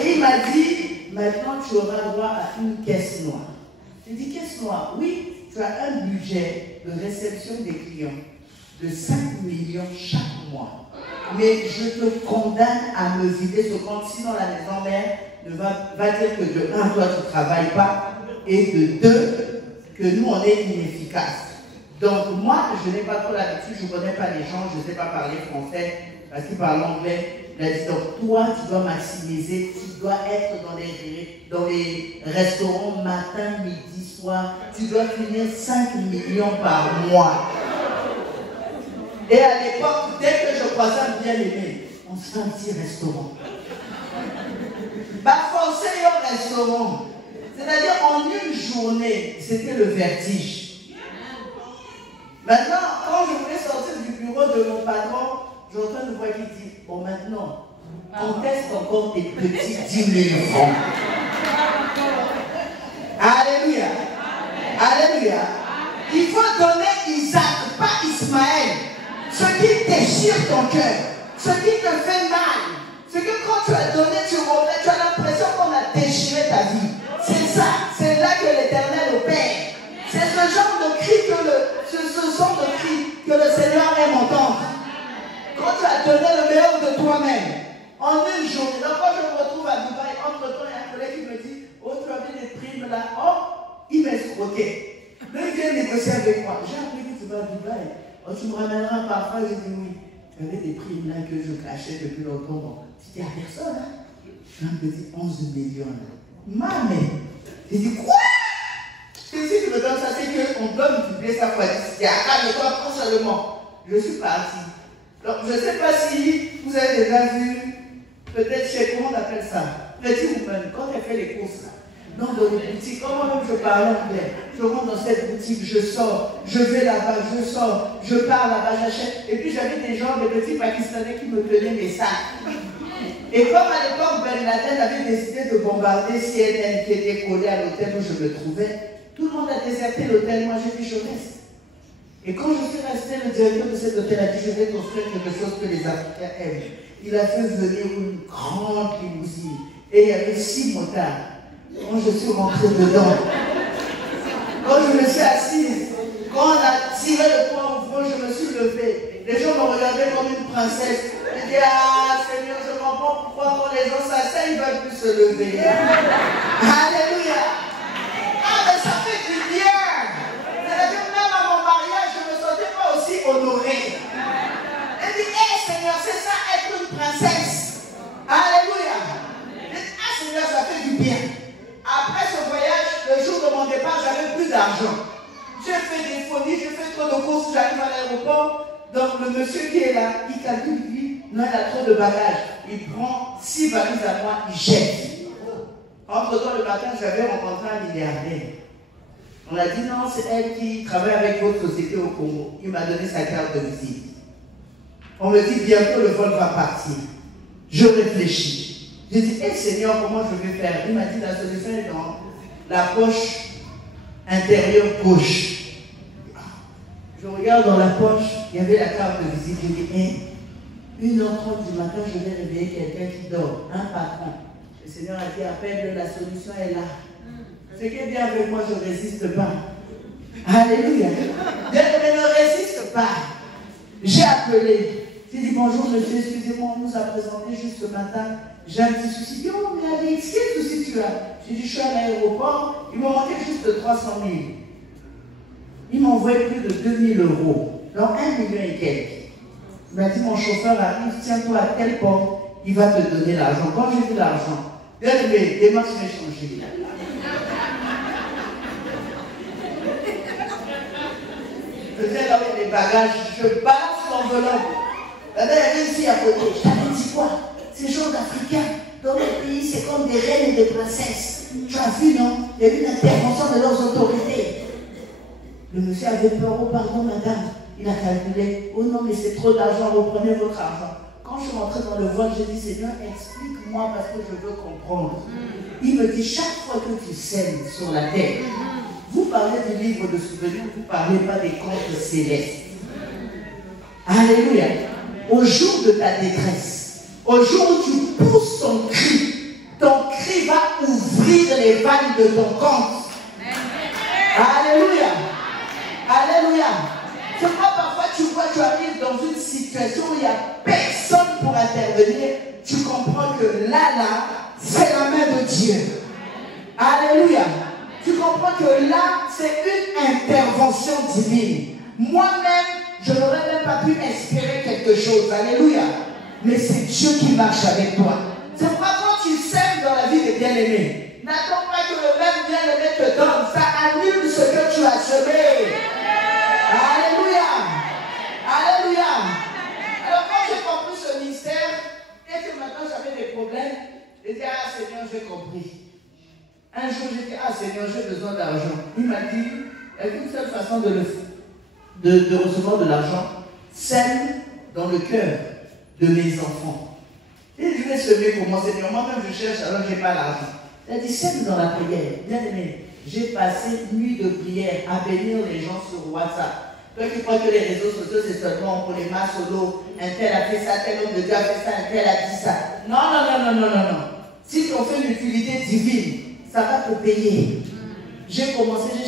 Et il m'a dit, maintenant tu auras droit à une caisse noire. J'ai dit, caisse noire? Oui, tu as un budget de réception des clients de 5 millions chaque mois. Mais je te condamne à me vider ce compte, sinon la maison mère va dire que de 1, toi tu ne travailles pas, et de 2, que nous on est inefficaces. Donc moi, je n'ai pas trop l'habitude, je ne connais pas les gens, je ne sais pas parler français, parce qu'ils parlent anglais. Il a dit, donc toi tu dois maximiser, tu dois être dans les restaurants matin, midi, soir, tu dois finir 5 millions par mois. Et à l'époque, dès que je croisais un bien-aimé, on se fait un petit restaurant. Bah, forcé au restaurant. C'est-à-dire, en une journée, c'était le vertige. Maintenant, quand je voulais sortir du bureau de mon patron, j'entends une voix qui dit, bon, maintenant, conteste encore tes petits 10 000 francs. Alléluia. Alléluia. Il faut donner Isaac, pas Ismaël. Ce qui déchire ton cœur, ce qui te fait mal, ce que quand tu as donné, tu regrettes, tu as l'impression qu'on a déchiré ta vie. C'est ça, c'est là que l'Éternel opère. C'est ce genre de cri que le Seigneur aime entendre. Quand tu as donné le meilleur de toi-même, en une journée. Donc quand je me retrouve à Dubaï, entre-temps, il y a un collègue qui me dit, oh, tu avais des primes là, oh, il m'a escroqué. Là, il vient négocier avec moi. J'ai appris que tu vas à Dubaï. Oh, tu me ramèneras parfois, j'ai dit oui. Il y avait des primes là que je cachais depuis longtemps. Bon, tu dis à personne, hein? Je me dis 11 millions là. Maman! J'ai dit quoi? Si tu me donnes ça, c'est qu'on doit multiplier ça fois 10. Il y a un toi, prends seulement. Je suis parti. Donc, je ne sais pas si vous avez déjà vu, peut-être chez comment on appelle ça? Petit woman, quand elle fait les courses là. Non, dans les boutiques, comment même je parle anglais, je rentre dans cette boutique, je sors, je vais là-bas, je sors, je pars là-bas, j'achète. Et puis j'avais des gens, des petits Pakistanais qui me tenaient mes sacs. Et comme à l'époque, Ben Laden avait décidé de bombarder CNN qui était collé à l'hôtel où je me trouvais, tout le monde a déserté l'hôtel, moi j'ai dit je reste. Et quand je suis resté, le directeur de cet hôtel a dit je vais construire quelque chose que les Africains aiment. Il a fait venir une grande limousine et il y avait 6 motards. Quand je suis rentrée dedans, quand je me suis assise, quand on a tiré le toit au fond, je me suis levée. Les gens me regardaient comme une princesse. J'ai dit, ah Seigneur, je comprends pourquoi quand les gens s'asseyent, ils ne veulent plus se lever. Alléluia. Ah, mais ça fait du bien. C'est-à-dire, même à mon mariage, je ne me sentais pas aussi honorée. Elle dit, hé bien. Après ce voyage, le jour de mon départ, j'avais plus d'argent. J'ai fait des folies, j'ai fait trop de courses, j'arrive à l'aéroport. Donc le monsieur qui est là, il calcule, il dit, non, il a trop de bagages. Il prend 6 valises à moi, il jette. Entre-temps, le matin, j'avais rencontré un milliardaire. On a dit, non, c'est elle qui travaille avec votre société au Congo. Il m'a donné sa carte de visite. On me dit, bientôt le vol va partir. Je réfléchis. J'ai dit, hé Seigneur, comment je vais faire? Il m'a dit, la solution est dans la poche intérieure gauche. Je regarde dans la poche, il y avait la carte de visite. Je dis, hé, 1h30 du matin, je vais réveiller quelqu'un qui dort, un patron. Le Seigneur a dit, appelle, la solution est là. Ce qui est bien avec moi, je ne résiste pas. Alléluia. Je ne résiste pas. J'ai appelé. J'ai dit, bonjour monsieur, excusez-moi, on nous a présenté juste ce matin. J'ai un petit souci. Il dit, oh mais Alex, quel souci tu as? J'ai dit, je suis à l'aéroport, il m'a manqué juste 300 000. Il m'a envoyé plus de 2 000 euros. Donc 1 million et quelques. Il m'a dit, mon chauffeur arrive, tiens-toi à telle porte, il va te donner l'argent. Quand j'ai vu l'argent, mes démarches m'ont changé. Je faisais là avec les bagages, je balance l'enveloppe. La mère avait une fille à côté. Je t'avais dit quoi? Ces gens d'Africains, dans le pays, c'est comme des reines et des princesses. Tu as vu, non? Il y a eu une intervention de leurs autorités. Le monsieur avait peur. Oh, pardon, madame. Il a calculé. Oh non, mais c'est trop d'argent, reprenez votre argent. Quand je suis rentrée dans le vol, j'ai dit, Seigneur, explique-moi parce que je veux comprendre. Il me dit, chaque fois que tu sèmes sur la terre, vous parlez du livre de souvenirs, vous ne parlez pas des contes célestes. Alléluia. Au jour de ta détresse, au jour où tu pousses ton cri va ouvrir les vannes de ton compte. Alléluia. Alléluia. C'est pourquoi parfois tu vois, tu arrives dans une situation où il n'y a personne pour intervenir. Tu comprends que là, c'est la main de Dieu. Alléluia. Tu comprends que là, c'est une intervention divine. Moi-même, je n'aurais même pas pu espérer quelque chose. Alléluia. Mais c'est Dieu qui marche avec toi. C'est pourquoi quand tu sèmes dans la vie des bien-aimés, n'attends pas que le même bien-aimé te donne. Ça annule ce que tu as semé. Alléluia. Alléluia. Alors quand j'ai compris ce mystère, et que maintenant j'avais des problèmes, j'ai dit, ah Seigneur, j'ai compris. Un jour, j'ai dit, ah Seigneur, j'ai besoin d'argent. Il m'a dit, il y a une seule façon de recevoir de l'argent, sème dans le cœur de mes enfants. Et je vais semer pour mon Seigneur. Moi-même, je cherche alors que je n'ai pas l'argent. Il a dit, sème dans la prière. Bien aimé, j'ai passé une nuit de prière à bénir les gens sur WhatsApp. Toi qui crois que les réseaux sociaux, c'est seulement pour les masses solo. Un tel a fait ça, tel homme de Dieu a fait ça, un tel a dit ça. Non. Si tu en fais une utilité divine, ça va te payer. J'ai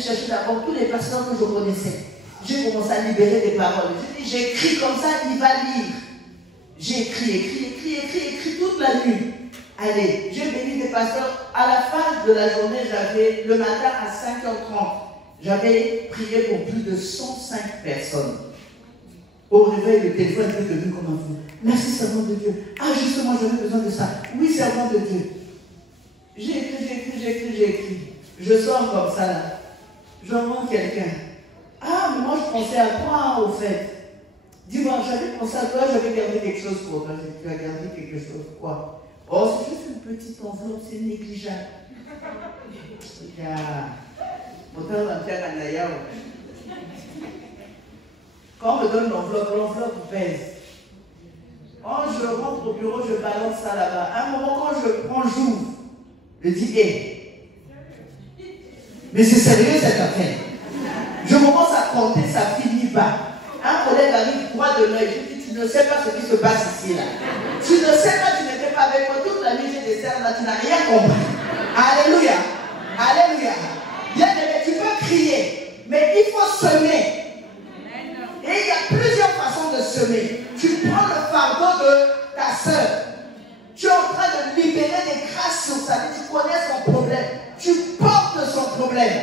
cherché d'abord tous les pasteurs que je connaissais. J'ai commencé à libérer des paroles. J'ai dit, j'écris comme ça, il va lire. J'ai écrit toute la nuit. Allez, j'ai béni des pasteurs. À la fin de la journée, le matin à 5h30, j'avais prié pour plus de 105 personnes. Au réveil, le téléphone était devenu comme un fou. Merci, servant de Dieu. Ah, justement, j'avais besoin de ça. Oui, servant de Dieu. J'ai écrit. Je sors comme ça là. J'envoie quelqu'un. Ah, mais moi je pensais à toi au fait. Dis-moi, j'avais pensé à toi, j'avais gardé quelque chose pour toi. Tu as gardé quelque chose, quoi? Oh, c'est juste une petite enveloppe, c'est négligeable. Quand on me donne l'enveloppe pèse. Quand je rentre au bureau, je balance ça là-bas. À un moment, quand je prends, j'ouvre. Je dis, hé, mais c'est sérieux cette affaire. Je commence à compter, ça finit pas. Un collègue arrive droit de l'œil. Je dis, tu ne sais pas ce qui se passe ici là. Tu ne sais pas, tu n'étais pas avec moi toute la nuit, j'ai des serres là, tu n'as rien compris. Alléluia. Alléluia. Bien aimé, tu peux crier, mais il faut semer. Et il y a plusieurs façons de semer. Tu prends le fardeau de ta soeur. Tu es en train de libérer des grâces sur sa vie. Tu connais son problème. Tu portes son problème.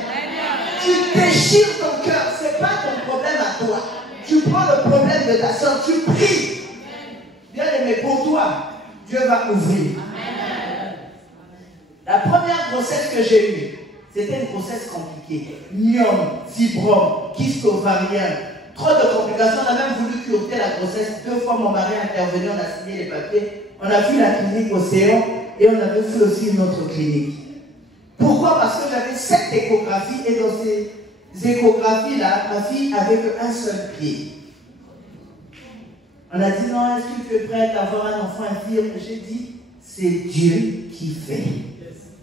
Tu déchires ton cœur. Ce n'est pas ton problème à toi. Tu prends le problème de ta soeur. Tu pries. Bien aimé, pour toi, Dieu va ouvrir. La première grossesse que j'ai eue, c'était une grossesse compliquée. Myome, fibrome, kyste ovarien, trop de complications. On a même voulu curter la grossesse. 2 fois, mon mari est intervenu, on a signé les papiers. On a vu la clinique Océan et on avait fait aussi une autre clinique. Pourquoi? Parce que j'avais 7 échographies et dans ces échographies-là, ma fille avait qu'un seul pied. On a dit non, est-ce que tu es prête à avoir un enfant infirme? J'ai dit, c'est Dieu qui fait.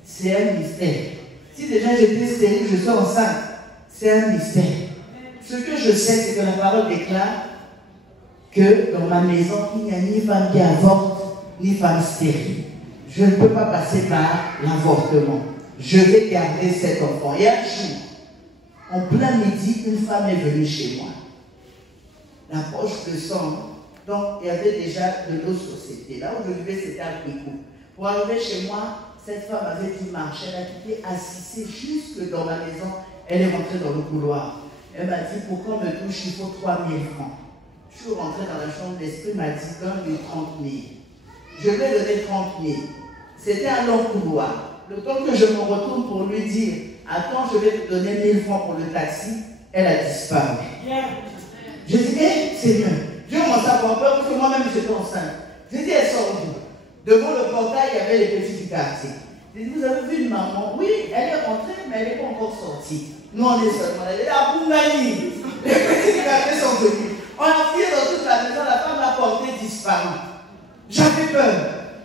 C'est un mystère. Si déjà j'étais stérile, je suis enceinte, c'est un mystère. Ce que je sais, c'est que la parole déclare que dans ma maison, il n'y a ni femme qui avorte, ni femme stérile. Je ne peux pas passer par l'avortement. Je vais garder cet enfant. Et un jour, en plein midi, une femme est venue chez moi. La poche de sang. Donc, il y avait déjà de l'eau société. Là où je vivais, c'était à Quico. Pour arriver chez moi, cette femme avait dû marcher. Elle a quitté assistée jusque dans ma maison. Elle est rentrée dans le couloir. Elle m'a dit, pour qu'on me touche, il faut 3 000 francs. Je suis rentrée dans la chambre, l'esprit m'a dit, donne-lui 30 000. Je vais donner 30 000. C'était un long couloir. Le temps que je me retourne pour lui dire, attends, je vais te donner 1 000 francs pour le taxi, elle a disparu. Je dis, Seigneur, j'ai commencé à avoir peur parce que moi-même j'étais enceinte. J'ai dit, elle sort d'où? Devant le portail, il y avait les petits du quartier. J'ai dit, vous avez vu une maman? Oui, elle est rentrée, mais elle n'est pas encore sortie. Nous, on est seulement là. Elle est là, Boumani. Les petits du quartier sont venus. On a fouillé dans toute la maison, la femme l'a portée disparue. J'avais peur.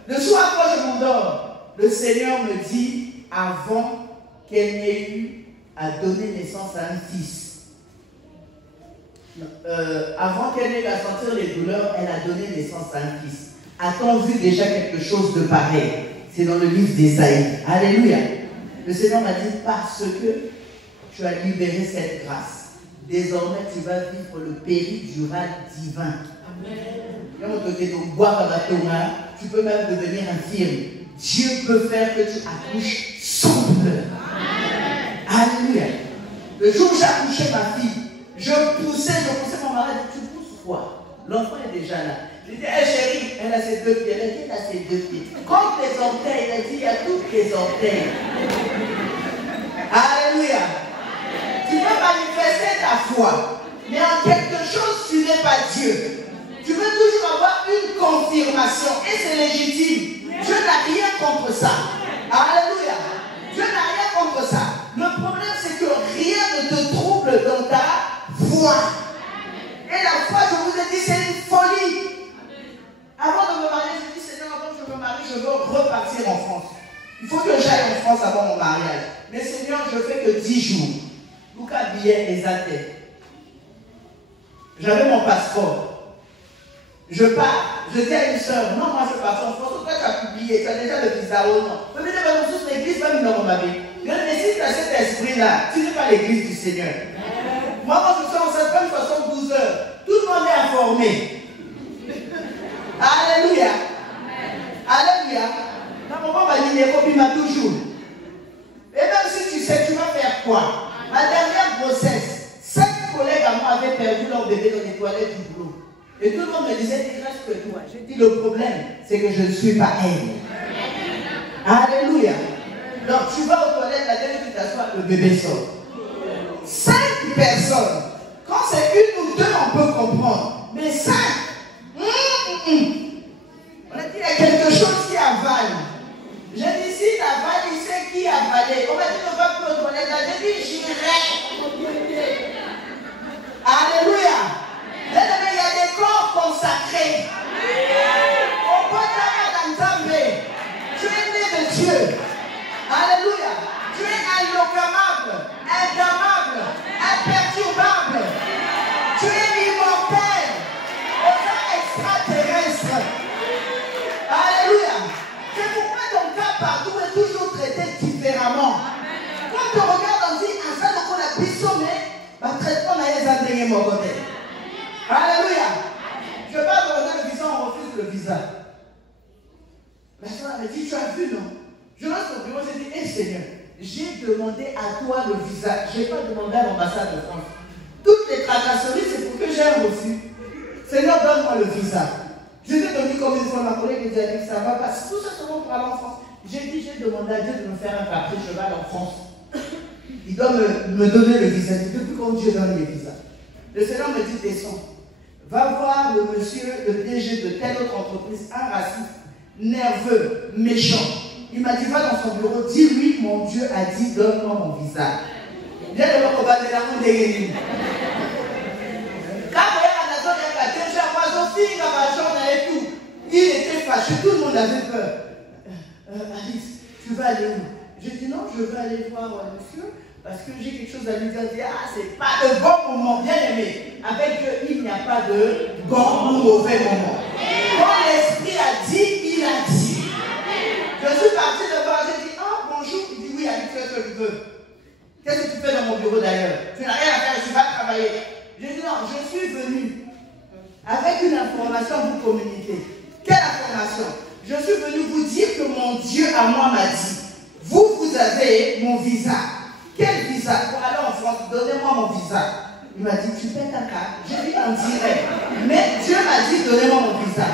Le soir, quand je m'endors, le Seigneur me dit, avant qu'elle n'ait eu à donner naissance à un fils, avant qu'elle n'ait à sentir les douleurs, elle a donné naissance à un fils. A-t-on vu déjà quelque chose de pareil? C'est dans le livre d'Ésaïe. Alléluia. Le Seigneur m'a dit, parce que tu as libéré cette grâce, désormais tu vas vivre le péridural divin. Amen. Tu peux même devenir infirme. Dieu peut faire que tu accouches sans douleur. Alléluia. Le jour où j'ai accouché ma fille, je poussais mon mari, tu pousses quoi? L'enfant est déjà là. J'ai dit, hey, chérie, elle a ses 2 pieds. Elle a dit, elle a ses 2 pieds. Comme les orteils, elle a dit, il y a tous les orteils. Alléluia. Tu veux manifester ta foi, mais en quelque chose, tu n'es pas Dieu. Tu veux toujours avoir une confirmation et c'est légitime. Dieu n'a rien contre ça. Alléluia. Dieu n'a rien contre ça. Le problème, c'est que rien ne te trouble dans ta foi. Et la foi, je vous ai dit, c'est une folie. Avant de me marier, je dis, Seigneur, avant que je me marie, je veux repartir en France. Il faut que j'aille en France avant mon mariage. Mais Seigneur, je fais que 10 jours. Lucas billet et Zate. J'avais mon passeport. Je pars. Je dis à une soeur, non, moi je pars en France. Toi, tu as publié, tu as déjà le visa ou non. Je me dis, mais nous tous, l'église, pas nous dans ma vie. Mais si tu as cet esprit-là, tu n'es pas l'église du Seigneur. Moi, quand je suis enceinte, pas une façon 12 heures. Tout le monde est informé. Alléluia. Alléluia. Ma maman m'a dit, il m'a toujours. Et même si tu sais, tu vas faire quoi? Ma dernière grossesse, 5 collègues à moi avaient perdu leur bébé dans les toilettes du boulot. Et tout le monde me disait, il reste que toi. J'ai dit, le problème, c'est que je ne suis pas elle. Alléluia. Donc tu vas aux toilettes, la dernière que tu t'assois, le bébé sort. 5 personnes. Quand c'est 1 ou 2, on peut comprendre. Mais 5, on a dit, il y a quelque chose qui avale. J'ai dit, si avale, il sait qui a avalé. On m'a dit, ne va plus aux toilettes. J'ai dit, j'irai. Alléluia. Il y a des corps consacrés. Au Potamar tu es né de Dieu. Alléluia. Tu es inloquable, indommable, imperturbable. Tu es immortel. Aux extraterrestres. Alléluia. C'est pourquoi ton cas partout est toujours traité différemment. Quand on regarde, on dit, ah ça, donc on a pissonné, bah traitement n'a rien à mon côté. Alléluia. Je vais pas demander le visa, on refuse le visa. La soeur m'a dit, tu as vu, non? Je reste au bureau, j'ai dit, hé Seigneur, j'ai demandé à toi le visa. Je n'ai pas demandé à l'ambassade de France. Toutes les tracasseries, c'est pour que j'ai un refus. Seigneur, donne-moi le visa. Je t'ai donné comme une fois, ma collègue me dit, ça va passer. Tout ça, c'est bon pour aller en France. J'ai demandé à Dieu de me faire un papier cheval en France. Il doit me donner le visa. Depuis quand Dieu donne les visas? Le Seigneur me dit, descends. Va voir le monsieur, le DG de telle autre entreprise, un raciste, nerveux, méchant. Il m'a dit, va dans son bureau, dis-lui, mon Dieu a dit, donne-moi mon visa. Viens de voir qu'on va te la rendre des il était fâché, tout le monde avait peur. Alice, tu vas aller où? Je dis non, je veux aller voir monsieur parce que j'ai quelque chose à lui dire. Il dit, ah, c'est pas de bon moment, bien aimé. Avec Dieu, il n'y a pas de bon ou mauvais moment. Quand l'Esprit a dit, il a dit. Je suis partie de voir, j'ai dit, ah, bonjour. Il dit, oui, Alice, fais ce que je veux. Qu'est-ce que tu fais dans mon bureau d'ailleurs? Tu n'as rien à faire, tu vas travailler. Je dis non, je suis venu avec une information à vous communiquer. Quelle information? Je suis venu vous dire que mon Dieu à moi m'a dit, vous avez mon visa. Quel visa? Pour aller en France, donnez-moi mon visa. Il m'a dit, tu pètes ta carte. J'ai dit en direct. Mais Dieu m'a dit, donnez-moi mon visa.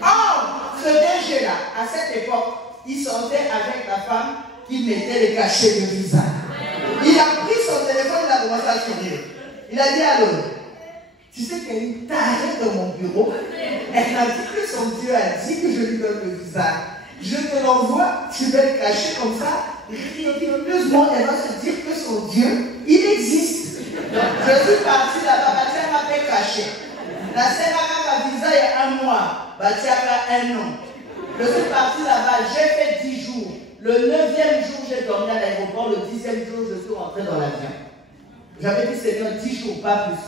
Or, ce DG-là, à cette époque, il sortait avec la femme qui mettait les cachets de visa. Il a pris son téléphone, il a commencé à sourire. Il a dit, allô, tu sais qu'il y a une tarée dans mon bureau. Elle m'a dit que son Dieu a dit que je lui donne le visa. Je te l'envoie, tu vas le cacher comme ça. Rigoureusement, elle va se dire que son Dieu, il existe. Donc, je suis partie là-bas, elle m'a fait cacher. La sœur a ma visa il y a 1 mois, elle a 1 an. Je suis partie là-bas, j'ai fait 10 jours. Le 9e jour, j'ai dormi à l'aéroport. Le 10e jour, je suis rentrée dans l'avion. J'avais dit, Seigneur, 10 jours, pas plus.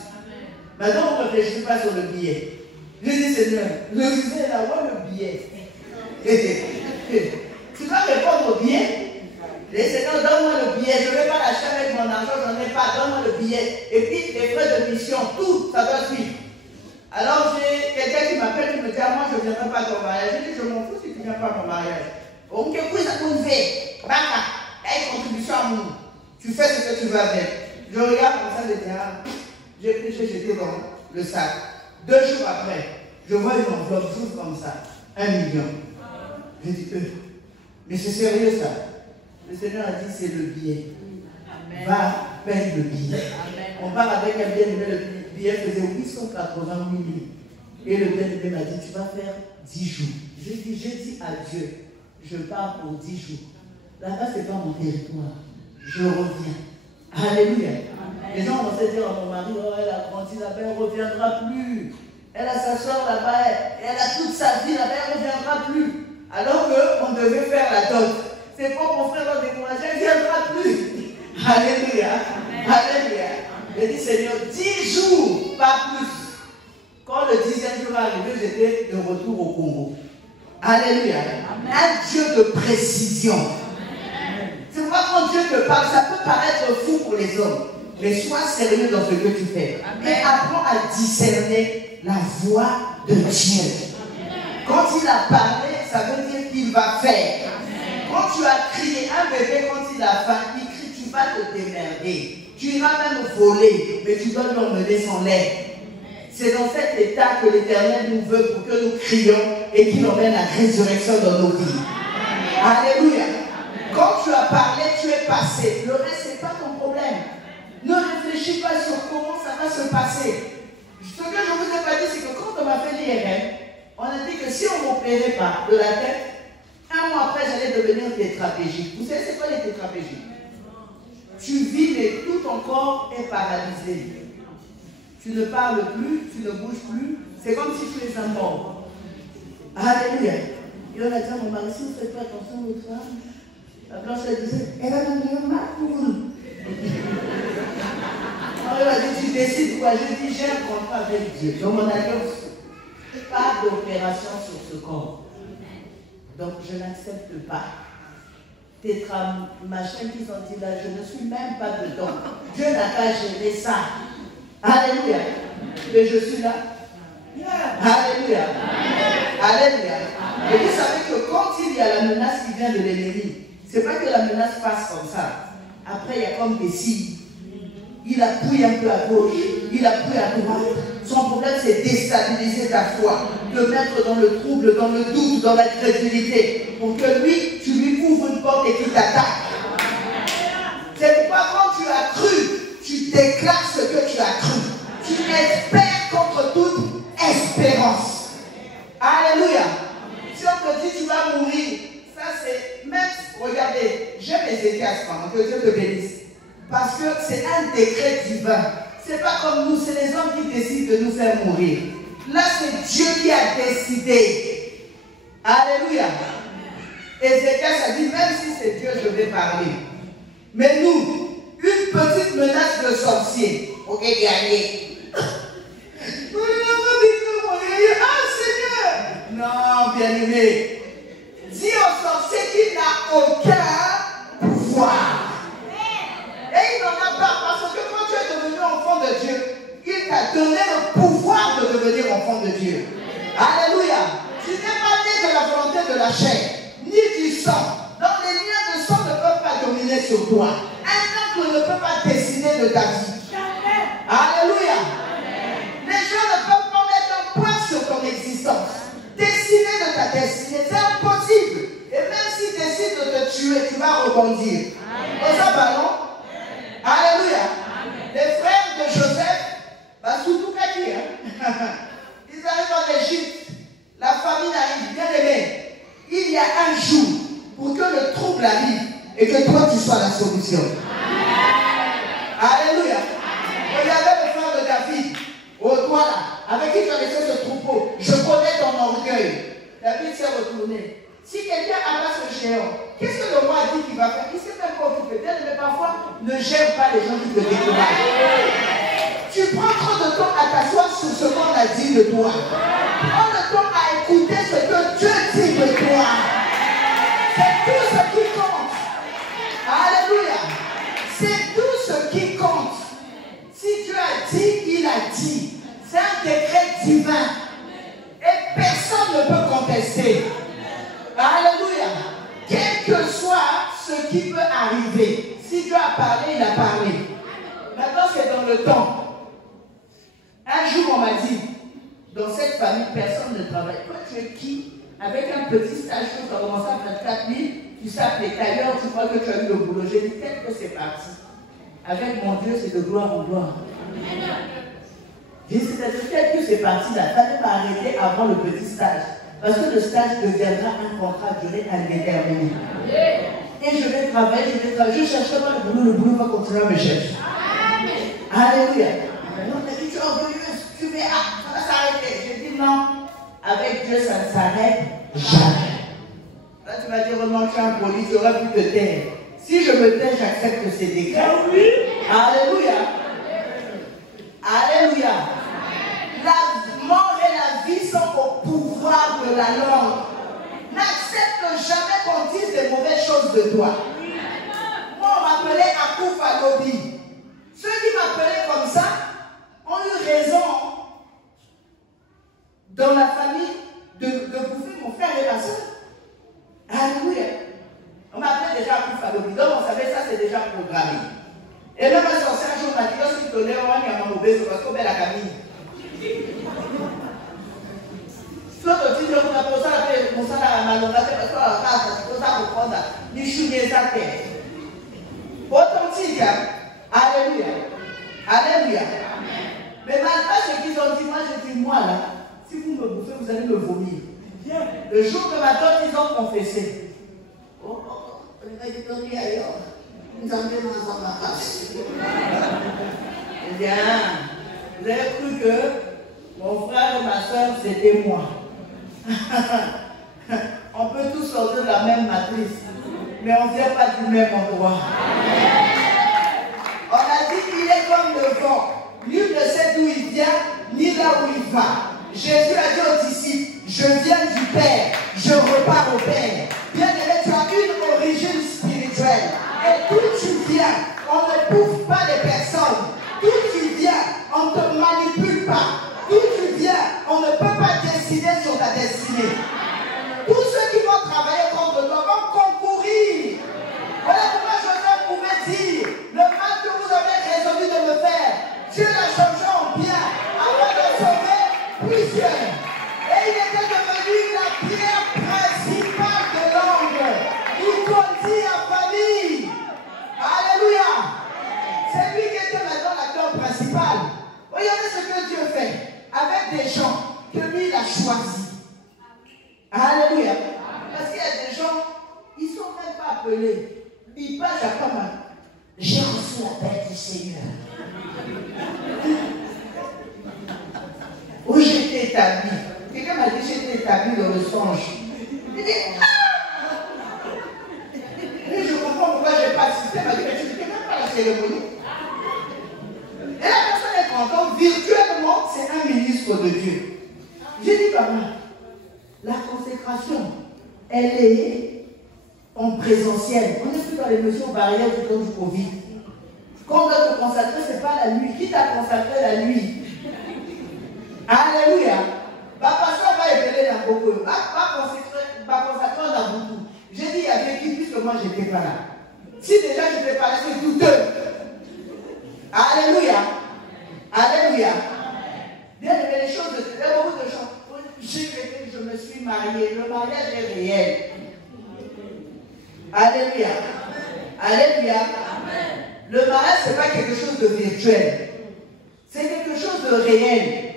Maintenant, on ne réfléchit pas sur le billet. J'ai dit, Seigneur, le visa est là, où est le billet? Tu vas répondre au billet? Les Seigneur, donne-moi le billet. Je ne vais pas l'acheter avec mon argent, je n'en ai pas. Donne-moi le billet. Et puis, les frais de mission, tout, ça doit suivre. Alors, j'ai quelqu'un qui m'appelle, qui me dit, ah, moi, je ne viendrai pas à ton mariage. J'ai dit, je m'en fous si tu ne viens pas à mon mariage. Donc, ça peut faire. Baka, il y a une contribution à nous. Tu fais ce que tu veux avec. Je regarde comme ça, je dis, ah, j'ai pris, j'ai jeté dans le sac. 2 jours après, je vois une enveloppe juste comme ça. 1 million. Je dis, mais c'est sérieux ça. Le Seigneur a dit, c'est le billet. Amen. Va, paye le billet. Amen. On part avec un bien-aimé, le billet faisait 888 000. Et le bien-aimé m'a dit, tu vas faire 10 jours. J'ai dit à Dieu, je pars pour 10 jours. Là-bas, ce n'est pas mon territoire. Je reviens. Alléluia. Amen. Les gens vont se dire à mon mari, oh, elle a grandi là-bas, elle ne reviendra plus. Elle a sa soeur là-bas, elle a toute sa vie là-bas, elle ne reviendra plus. Alors qu'on devait faire la dot. C'est pas mon frère va décourager, elle ne viendra plus. Alléluia. Amen. Alléluia. J'ai dit, Seigneur, 10 jours, pas plus. Quand le 10e jour est arrivé, j'étais de retour au Congo. Alléluia. Amen. Un Dieu de précision. C'est pourquoi quand Dieu te parle, ça peut paraître fou pour les hommes. Mais sois sérieux dans ce que tu fais. Amen. Et apprends à discerner la voix de Dieu. Amen. Quand il a parlé, ça veut dire qu'il va faire. Amen. Quand tu as crié, un bébé, quand il a faim, il crie, tu vas te démerder. Tu iras même voler, mais tu dois l'emmener son lait. C'est dans cet état que l'Éternel nous veut pour que nous crions et qu'il emmène la résurrection dans nos vies. Alléluia. Quand tu as parlé, tu es passé. Le reste, ce n'est pas ton problème. Ne réfléchis pas sur comment ça va se passer. Ce que je ne vous ai pas dit, c'est que quand on m'a fait l'IRM, on a dit que si on ne m'opérait pas de la tête, 1 mois après, j'allais devenir tétraplégique. Vous savez, c'est quoi les tétraplégiques? Tu vis, mais tout ton corps est paralysé. Tu ne parles plus, tu ne bouges plus. C'est comme si tu es un mort. Alléluia. Et on a dit à mon mari, si vous ne faites pas attention aux femmes, la blanche elle disait, elle va devenir ma poule. Alors elle m'a dit, tu décides quoi? J'ai dit, j'ai un contrat avec Dieu. Donc on a dit, pas d'opération sur ce corps. Donc je n'accepte pas. Machin qui sont dit là, je ne suis même pas dedans. Dieu n'a pas géré ça. Alléluia. Mais je suis là. Alléluia. Alléluia. Et vous savez que quand il y a la menace qui vient de l'ennemi, c'est pas que la menace passe comme ça. Après, il y a comme des signes. il appuie un peu à gauche, il appuie à droite. Son problème, c'est déstabiliser ta foi, te mettre dans le trouble, dans le doute, dans l'incrédulité, pour que lui, tu lui ouvres une porte et qu'il t'attaque. C'est pourquoi quand tu as cru, tu déclares ce que tu as cru. Tu espères contre toute espérance. Alléluia. Si on te dit tu vas mourir, ça c'est même, regardez, j'aime Ézéchias, que Dieu te bénisse. Parce que c'est un décret divin. C'est pas comme nous, c'est les hommes qui décident de nous faire mourir. Là, c'est Dieu qui a décidé. Alléluia. Ézéchias a dit, même si c'est Dieu, je vais parler. Mais nous, une petite menace de sorcier. Ok, gagné. Ah, Seigneur! Non, bien-aimé. Dis au sorcier qu'il n'a aucun pouvoir. Et il n'en a pas, parce que quand tu es devenu enfant de Dieu, il t'a donné le pouvoir de devenir enfant de Dieu. Alléluia. Tu n'es pas né de la volonté de la chair, ni du sang. Donc les liens de sang ne peuvent pas dominer sur toi. Un oncle ne peut pas décider de ta vie. Alléluia. Les gens ne peuvent pas mettre un point sur ton existence. Décider de ta destinée, c'est impossible. Et même s'ils décident de te tuer, tu vas rebondir. On s'en parle. Alléluia. Les frères de Joseph, surtout Kaki, ils arrivent en Égypte. La famine arrive, bien aimé. Il y a un jour pour que le trouble arrive et que toi tu sois la solution. Alléluia. Regardez le frère de David, au toit là, avec qui tu as laissé ce troupeau. Je connais ton orgueil. David s'est retourné. Si quelqu'un abat ce géant, qu'est-ce que le roi a dit qu'il va faire? Il ne sait même pas occuper. Mais parfois, ne gère pas les gens qui te découragent. Tu prends trop de temps à t'asseoir sur ce qu'on a dit de toi. Prends le temps à écouter ce que Dieu dit de toi. C'est tout ce qui compte. Alléluia. C'est tout ce qui compte. Si Dieu a dit, il a dit. C'est un décret divin. Et personne ne peut contester. Alléluia. Quel que soit ce qui peut arriver, si Dieu a parlé, il a parlé. Maintenant, c'est dans le temps. Un jour, on m'a dit, dans cette famille, personne ne travaille. Toi, tu es qui? Avec un petit stage, tu as commencé à 24 000, tu sais appeler tailleur, tu crois que tu as eu le boulot. J'ai dit, tel que c'est parti. Avec mon Dieu, c'est de gloire en gloire. J'ai dit, c'est tel que c'est parti, là. Tu n'allais pas arrêter avant le petit stage. Parce que le stage deviendra un contrat duré indéterminé. Et je vais travailler, je ne cherche pas le boulot va continuer à me chercher. Alléluia. On a dit, tu es orgueilleuse, tu fais, ça va s'arrêter. J'ai dit non, avec Dieu ça ne s'arrête jamais. Là tu vas dire, non, je suis impoli, tu aurais pu te taire. Si je me tais, j'accepte ces décrets. Alléluia. Alléluia. La mort et la vie sont au pouvoir de la langue. N'accepte jamais qu'on dise des mauvaises choses de toi. Moi, on m'appelait Akoufa Lobi. Ceux qui m'appelaient comme ça ont eu raison dans la famille de bouffer mon frère et ma soeur. Alléluia. On m'appelait déjà Akoufa Lobi. Donc on savait ça, c'est déjà programmé. Et même un sorcier un jour m'a dit, lorsqu'il donnait, on va dire à mon obèse parce qu'on met la camille. Soit tu dis, on a posé mon salaire à malheureusement parce qu'on a casa, c'est pour ça qu'on prend ça. Ni chouiller sa tête. Authentique, alléluia. Alléluia. Mais malgré ce qu'ils ont dit, moi j'ai dit, moi là, si vous me bouffez, vous allez me vomir. Le jour de ma dot, ils ont confessé. On va être dormi ailleurs. Nous avons mis dans ma face. Eh bien, vous avez cru que mon frère et ma soeur, c'était moi. On peut tous sortir de la même matrice, mais on ne vient pas du même endroit. On a dit qu'il est comme le vent. Nul ne sait d'où il vient, ni là où il va. Jésus a dit aux disciples, je viens du Père, je repars au Père. Bien aimé, tu as une origine spirituelle. Et d'où tu viens, on ne bouffe pas les personnes. D'où tu viens, on ne te manipule pas. D'où tu viens, on ne peut pas décider sur ta destinée. Tous ceux qui vont travailler contre toi vont concourir. Voilà pourquoi Joseph pouvait dire, le mal que vous avez résolu de me choisi en famille. Alléluia. C'est lui qui était maintenant l'acteur principal. Regardez ce que Dieu fait avec des gens que lui il a choisis. Alléluia. Parce qu'il y a des gens, ils ne sont même pas appelés. Ils passent à comme j'ai reçu l'appel du Seigneur. Où j'étais établi. Quelqu'un m'a dit j'étais établi dans le songe. Il dit et je comprends pourquoi je n'ai pas assisté. Il m'a dit mais tu n'étais même pas à la cérémonie. Et la personne est contente. Virtuellement, c'est un ministre de Dieu. J'ai dit par là, la consécration, elle est en présentiel. On n'est plus dans les mesures barrières du temps du Covid. Quand on doit te consacrer, ce n'est pas la nuit. Qui t'a consacré la nuit? Alléluia. Ma pasteur va éveiller dans beaucoup. Ma consacré dans beaucoup. J'ai dit, il y avait qui, puisque moi, je n'étais pas là. Si déjà je n'étais pas là, c'est douteux. Alléluia. Alléluia. Bien aimé, les choses, il y a beaucoup de choses. Je me suis mariée. Le mariage est réel. Alléluia. Alléluia. Le mariage, ce n'est pas quelque chose de virtuel. C'est quelque chose de réel.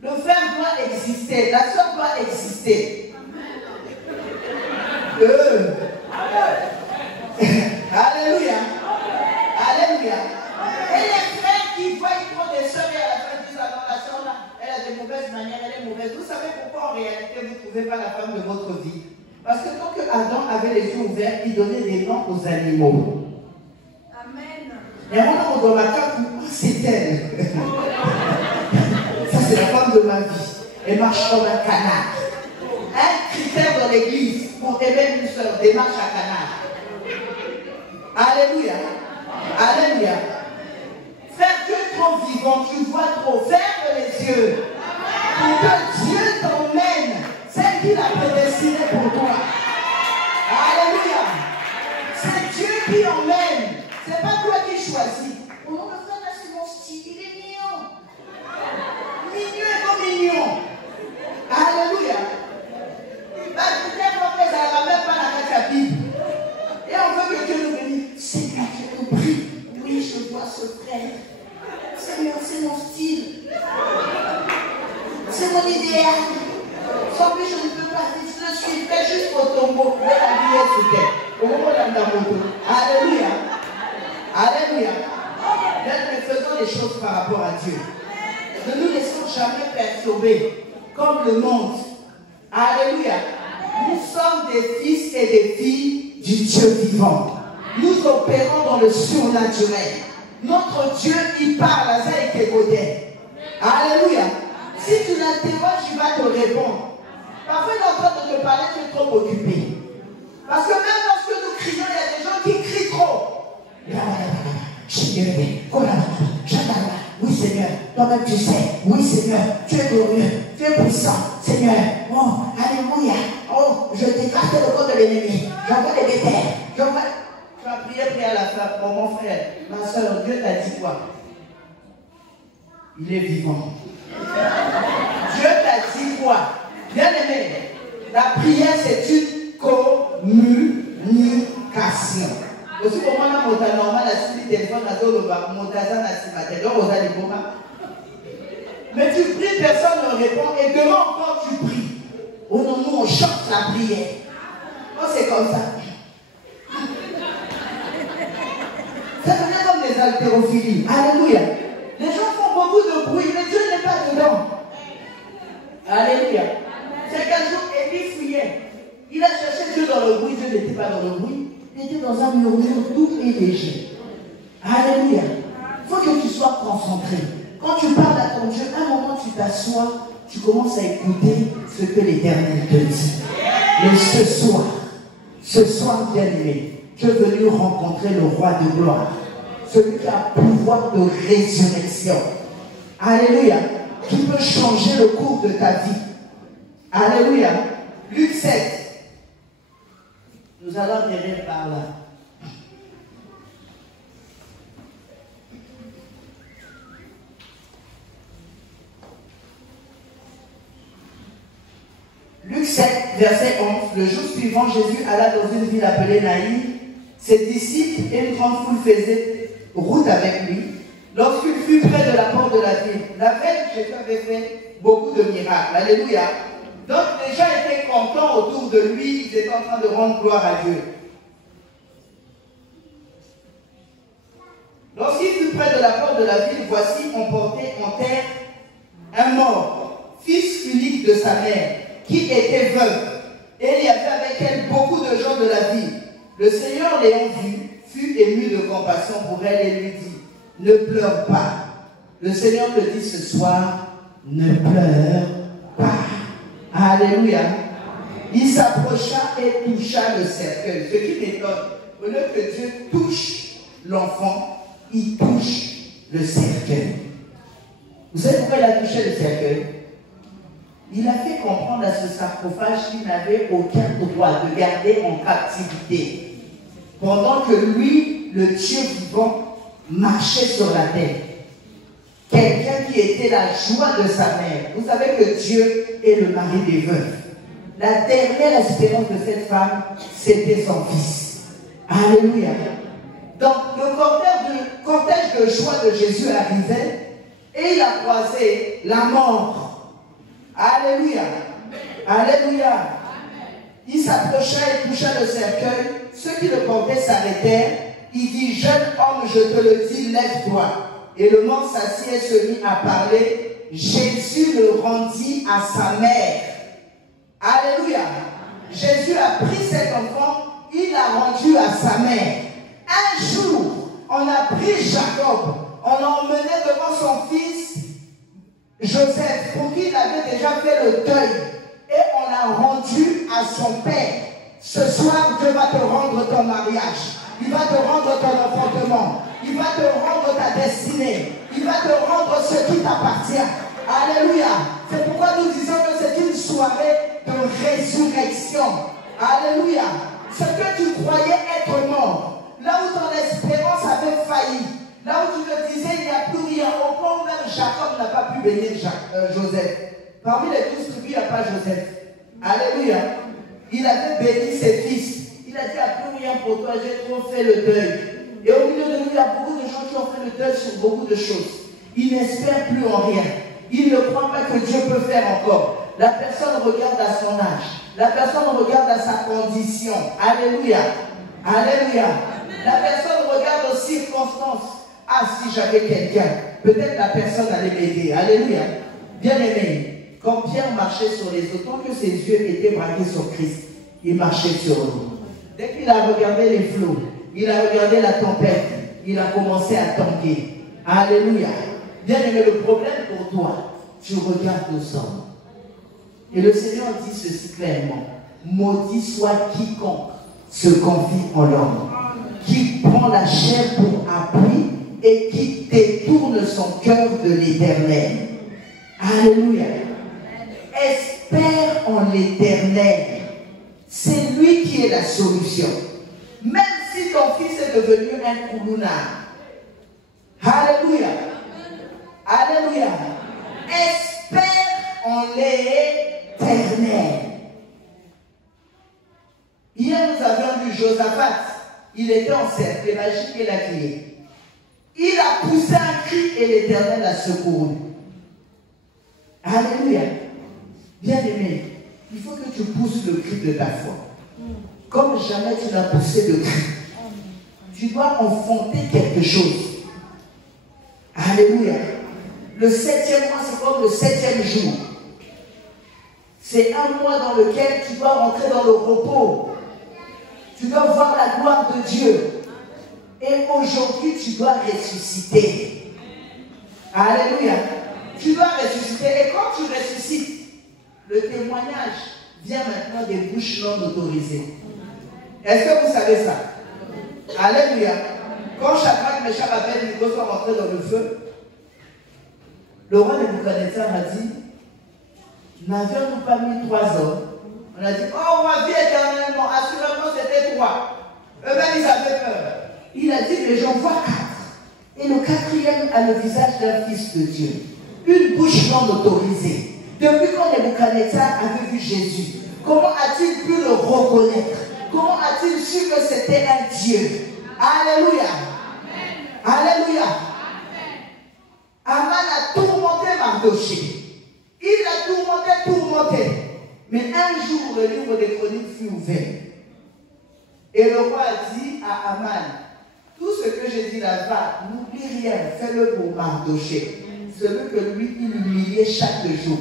Le frère doit exister. La soeur doit exister. Alléluia. Alléluia. Et les frères qui voient trop des soeurs et à la fin disent alors la soeur là, elle a des mauvaises manières, elle est mauvaise. Vous savez pourquoi en réalité vous ne trouvez pas la femme de votre vie? Parce que tant que Adam avait les yeux ouverts, il donnait des noms aux animaux. Amen. Et maintenant on doit marquer c'est elle. Ça c'est la femme de ma vie. Elle marche comme un canard. Un critère dans l'église pour aimer une soeur, démarche à canard. Alléluia. Alléluia. Frère, tu es trop vivant, tu vois trop. Ferme les yeux. Pour que Dieu t'emmène. Celle qu'il a prédestinée pour toi. Alléluia. C'est Dieu qui emmène. Ce n'est pas toi qui choisis. Oh non, le frère, là, c'est mon style. Il est mignon. Mignon et pas mignon. Alléluia. Bah, peut-être en fait, ça ne ramène pas la Bible. Et on veut que Dieu nous bénisse. Seigneur, je te prie. Oui, je vois ce frère. Seigneur, c'est mon style. C'est mon idéal. Sans lui, je ne peux pas vivre. Je le suis. Fais juste au tombeau. Fais la lumière sur terre. Au moment de la moto. Alléluia. Alléluia. Nous faisons les choses par rapport à Dieu. Ne nous laissons jamais perturber comme le monde. Alléluia. Nous sommes des fils et des filles du Dieu vivant. Nous opérons dans le surnaturel. Notre Dieu, il parle à ça et qu'il est. Alléluia. Si tu l'interroges, il va te répondre. Parfois, il est en train de te parler, tu es trop occupé. Parce que même lorsque nous crions, il y a des gens qui crient trop. Oui Seigneur, toi-même tu sais. Oui Seigneur, tu es glorieux, tu es puissant. Seigneur, oh, alléluia. Oh, je déclare le corps de l'ennemi. J'envoie des bétails. Tu vas prier à la fin. Bon, mon frère, ma soeur, Dieu t'a dit quoi? Il est vivant. Dieu t'a dit quoi? Bien aimé, la prière c'est une communication. Aussi pour moi, la normal, la suite téléphone, la zone, mais tu pries, personne ne répond, et demain encore tu pries. Au nom nous on chante la prière. Oh, c'est comme ça. Ça devient comme des haltérophilies. Alléluia. Les gens font beaucoup de bruit, mais Dieu n'est pas dedans. Alléluia. C'est qu'un jour, Élie fouillait. Il a cherché Dieu dans le bruit, Dieu n'était pas dans le bruit. Il était dans un murmure doux et léger. Alléluia. Il faut que tu sois concentré. Quand tu parles à ton Dieu, à un moment tu t'assois, tu commences à écouter ce que l'Éternel te dit. Mais ce soir bien aimé, tu es venu rencontrer le roi de gloire. Celui qui a pouvoir de résurrection. Alléluia. Qui peut changer le cours de ta vie. Alléluia. Luc 7. Nous allons venir par là. Luc 7, verset 11. Le jour suivant, Jésus alla dans une ville appelée Naïm, Ses disciples et une grande foule faisaient route avec lui. Lorsqu'il fut près de la porte de la ville, la veille, Jésus avait fait beaucoup de miracles. Alléluia. Donc les gens étaient contents autour de lui, ils étaient en train de rendre gloire à Dieu. Lorsqu'il fut près de la porte de la ville, voici, on portait en terre un mort, fils unique de sa mère, qui était veuve. Et il y avait avec elle beaucoup de gens de la ville. Le Seigneur, l'ayant vue, fut ému de compassion pour elle et lui dit, ne pleure pas. Le Seigneur te dit ce soir, ne pleure pas. Alléluia. Il s'approcha et toucha le cercueil. Ce qui m'étonne, au lieu que Dieu touche l'enfant, il touche le cercueil. Vous savez pourquoi il a touché le cercueil? Il a fait comprendre à ce sarcophage qu'il n'avait aucun droit de garder en captivité. Pendant que lui, le Dieu vivant, marchait sur la terre. Quelqu'un qui était la joie de sa mère. Vous savez que Dieu est le mari des veuves. La dernière espérance de cette femme, c'était son fils. Alléluia. Donc le cortège de joie de Jésus arrivait et il a croisé la mort. Alléluia. Alléluia. Il s'approcha et toucha le cercueil. Ceux qui le portaient s'arrêtèrent. Il dit, jeune homme, je te le dis, lève-toi. Et le mort s'assit et se mit à parler. Jésus le rendit à sa mère. Alléluia. Jésus a pris cet enfant, il l'a rendu à sa mère. Un jour, on a pris Jacob, on l'a emmené devant son fils Joseph, pour qui il avait déjà fait le deuil. Et on l'a rendu à son père. Ce soir, Dieu va te rendre ton mariage. Il va te rendre ton enfantement. Il va te rendre ta destinée. Il va te rendre ce qui t'appartient. Alléluia. C'est pourquoi nous disons que c'est une soirée de résurrection. Alléluia. Ce que tu croyais être mort, là où ton espérance avait failli, là où tu te disais il n'y a plus rien, au point où même Jacob n'a pas pu bénir Joseph. Parmi les 12 tribus, il n'y a pas Joseph. Alléluia. Il avait béni ses fils. Il a dit, il n'y a plus rien pour toi, j'ai trop fait le deuil. Et au milieu de nous, il y a beaucoup de gens qui ont fait le deuil sur beaucoup de choses. Ils n'espèrent plus en rien. Ils ne croient pas que Dieu peut faire encore. La personne regarde à son âge. La personne regarde à sa condition. Alléluia. Alléluia. La personne regarde aux circonstances. Ah, si j'avais quelqu'un, peut-être la personne allait m'aider. Alléluia. Bien aimé, quand Pierre marchait sur les eaux, tant que ses yeux étaient braqués sur Christ, il marchait sur l'eau. Dès qu'il a regardé les flots, il a regardé la tempête, il a commencé à tanguer. Alléluia. Bien aimé, le problème pour toi, tu regardes aux hommes. Et le Seigneur dit ceci clairement. Maudit soit quiconque se confie en l'homme, qui prend la chair pour appui et qui détourne son cœur de l'Éternel. Alléluia. Espère en l'Éternel. C'est lui qui est la solution. Même si ton fils est devenu un koulouna. Alléluia. Alléluia. Espère en l'Éternel. Hier, nous avions vu Josaphat. Il était encerclé, magique et la clé. Il a poussé un cri et l'Éternel l'a secouru. Alléluia. Bien aimé, il faut que tu pousses le cri de ta foi. Comme jamais tu n'as poussé le cri. Tu dois enfanter quelque chose. Alléluia. Le 7e mois, c'est comme le 7e jour. C'est un mois dans lequel tu dois rentrer dans le repos. Tu dois voir la gloire de Dieu. Et aujourd'hui, tu dois ressusciter. Alléluia. Tu dois ressusciter. Et quand tu ressuscites, le témoignage vient maintenant des bouches non autorisées. Est-ce que vous savez ça? Alléluia. Quand Shadrach, Meshach, Abednego sont rentrés dans le feu, le roi Nebuchadnezzar a dit, n'avions-nous pas mis 3 hommes? On a dit, oh, roi, vie éternellement, assurément c'était 3. Eux-mêmes, ils avaient peur. Il a dit, mais j'en vois 4. Et le 4e a le visage d'un fils de Dieu. Une bouche non autorisée. Depuis quand Nebuchadnezzar avait vu Jésus, comment a-t-il pu le reconnaître? Comment a-t-il su que c'était un Dieu? Alléluia. Alléluia. Aman a tourmenté Mardoché. Il a tourmenté. Mais un jour, le livre des Chroniques fut ouvert. Et le roi a dit à Aman, tout ce que j'ai dit là-bas, n'oublie rien, fais-le pour Mardoché. Celui que lui, il humiliait chaque jour.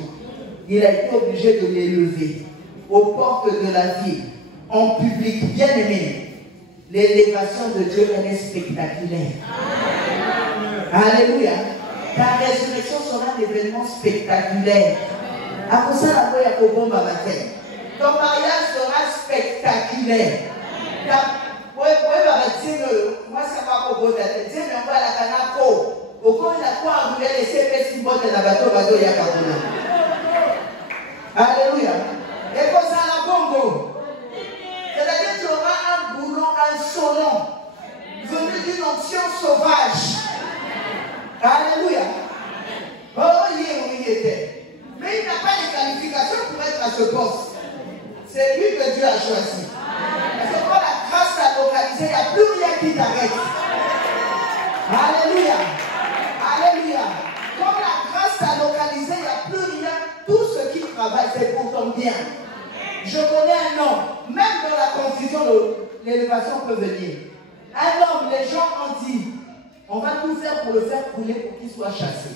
Il a été obligé de l'élever aux portes de la ville, en public, bien aimé. L'élévation de Dieu, elle est spectaculaire. Alléluia. Ta résurrection sera un événement spectaculaire. Après ça, la voix est au bon matin. Ton mariage sera spectaculaire. Moi, ça va pour vous. Dieu m'envoie la canapé. Au cours de la quoi, vous allez laisser faire si bon de la bateau, Yakabuna. Alléluia. Et comme ça, la Congo. C'est-à-dire que tu auras un boulot insolent, venu d'une onction sauvage. Alléluia. Oh, oui, il était. Mais il n'a pas de qualification pour être à ce poste. C'est lui que Dieu a choisi. Parce que quand la grâce t'a localisé, il n'y a plus rien qui t'arrête. Alléluia. Alléluia. Quand la grâce t'a localisé, il n'y a plus rien. Tout ce qui travaille, c'est pour ton bien. Je connais un homme, même dans la confusion, l'élévation peut venir. Un homme, les gens ont dit, on va tout faire pour le faire couler pour qu'il soit chassé.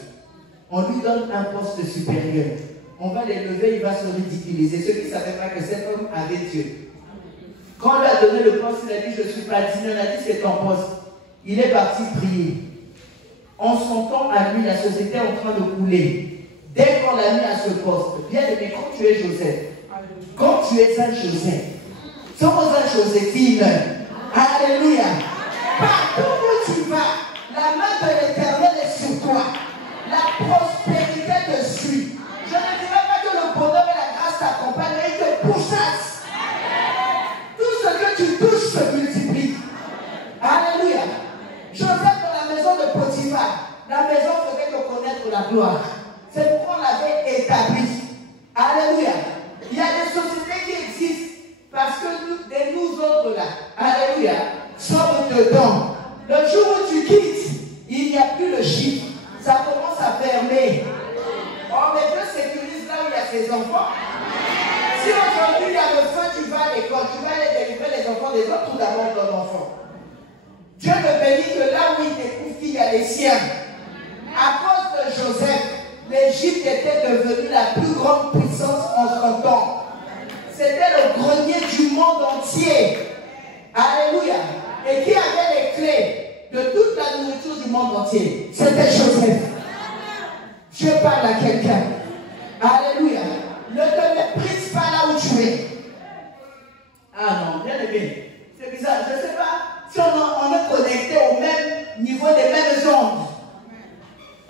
On lui donne un poste supérieur. On va l'élever, il va se ridiculiser. Ceux qui ne savaient pas que cet homme avait Dieu. Quand on lui a donné le poste, il a dit, je ne suis pas digne. On a dit, c'est ton poste. Il est parti prier. En son temps, à lui, la société est en train de couler. Dès qu'on l'a mis à ce poste, bien aimé, quand tu es Joseph, quand tu es un Joseph, sommes un Joséphine, alléluia, partout où tu vas, la main de l'Éternel est sur toi, la prospérité te suit. Je ne dirais pas que le bonheur et la grâce t'accompagnent, mais ils te pourchassent. Tout ce que tu touches se multiplie. Alléluia. Joseph dans la maison de Potiphar, la maison faisait te connaître la gloire. C'est pourquoi on l'avait établi. Alléluia. Il y a des sociétés qui existent parce que nous autres là, alléluia, sommes dedans. Le jour où tu quittes, il n'y a plus le chiffre. Ça commence à fermer. Oh, mais Dieu sécurise là où il y a ses enfants. Si aujourd'hui il y a le feu, tu vas à l'école, tu vas aller délivrer les enfants des autres ou d'abord ton enfant. Dieu ne bénit que là où il découvre qu'il y a les siens. À cause de Joseph, l'Égypte était devenue la plus grande puissance en son temps. C'était le grenier du monde entier. Alléluia. Et qui avait les clés de toute la nourriture du monde entier? C'était Joseph. Dieu parle à quelqu'un. Alléluia. Ne te méprise pas là où tu es. Ah non, bien aimé. C'est bizarre. Je ne sais pas si on est connecté au même niveau des mêmes ondes.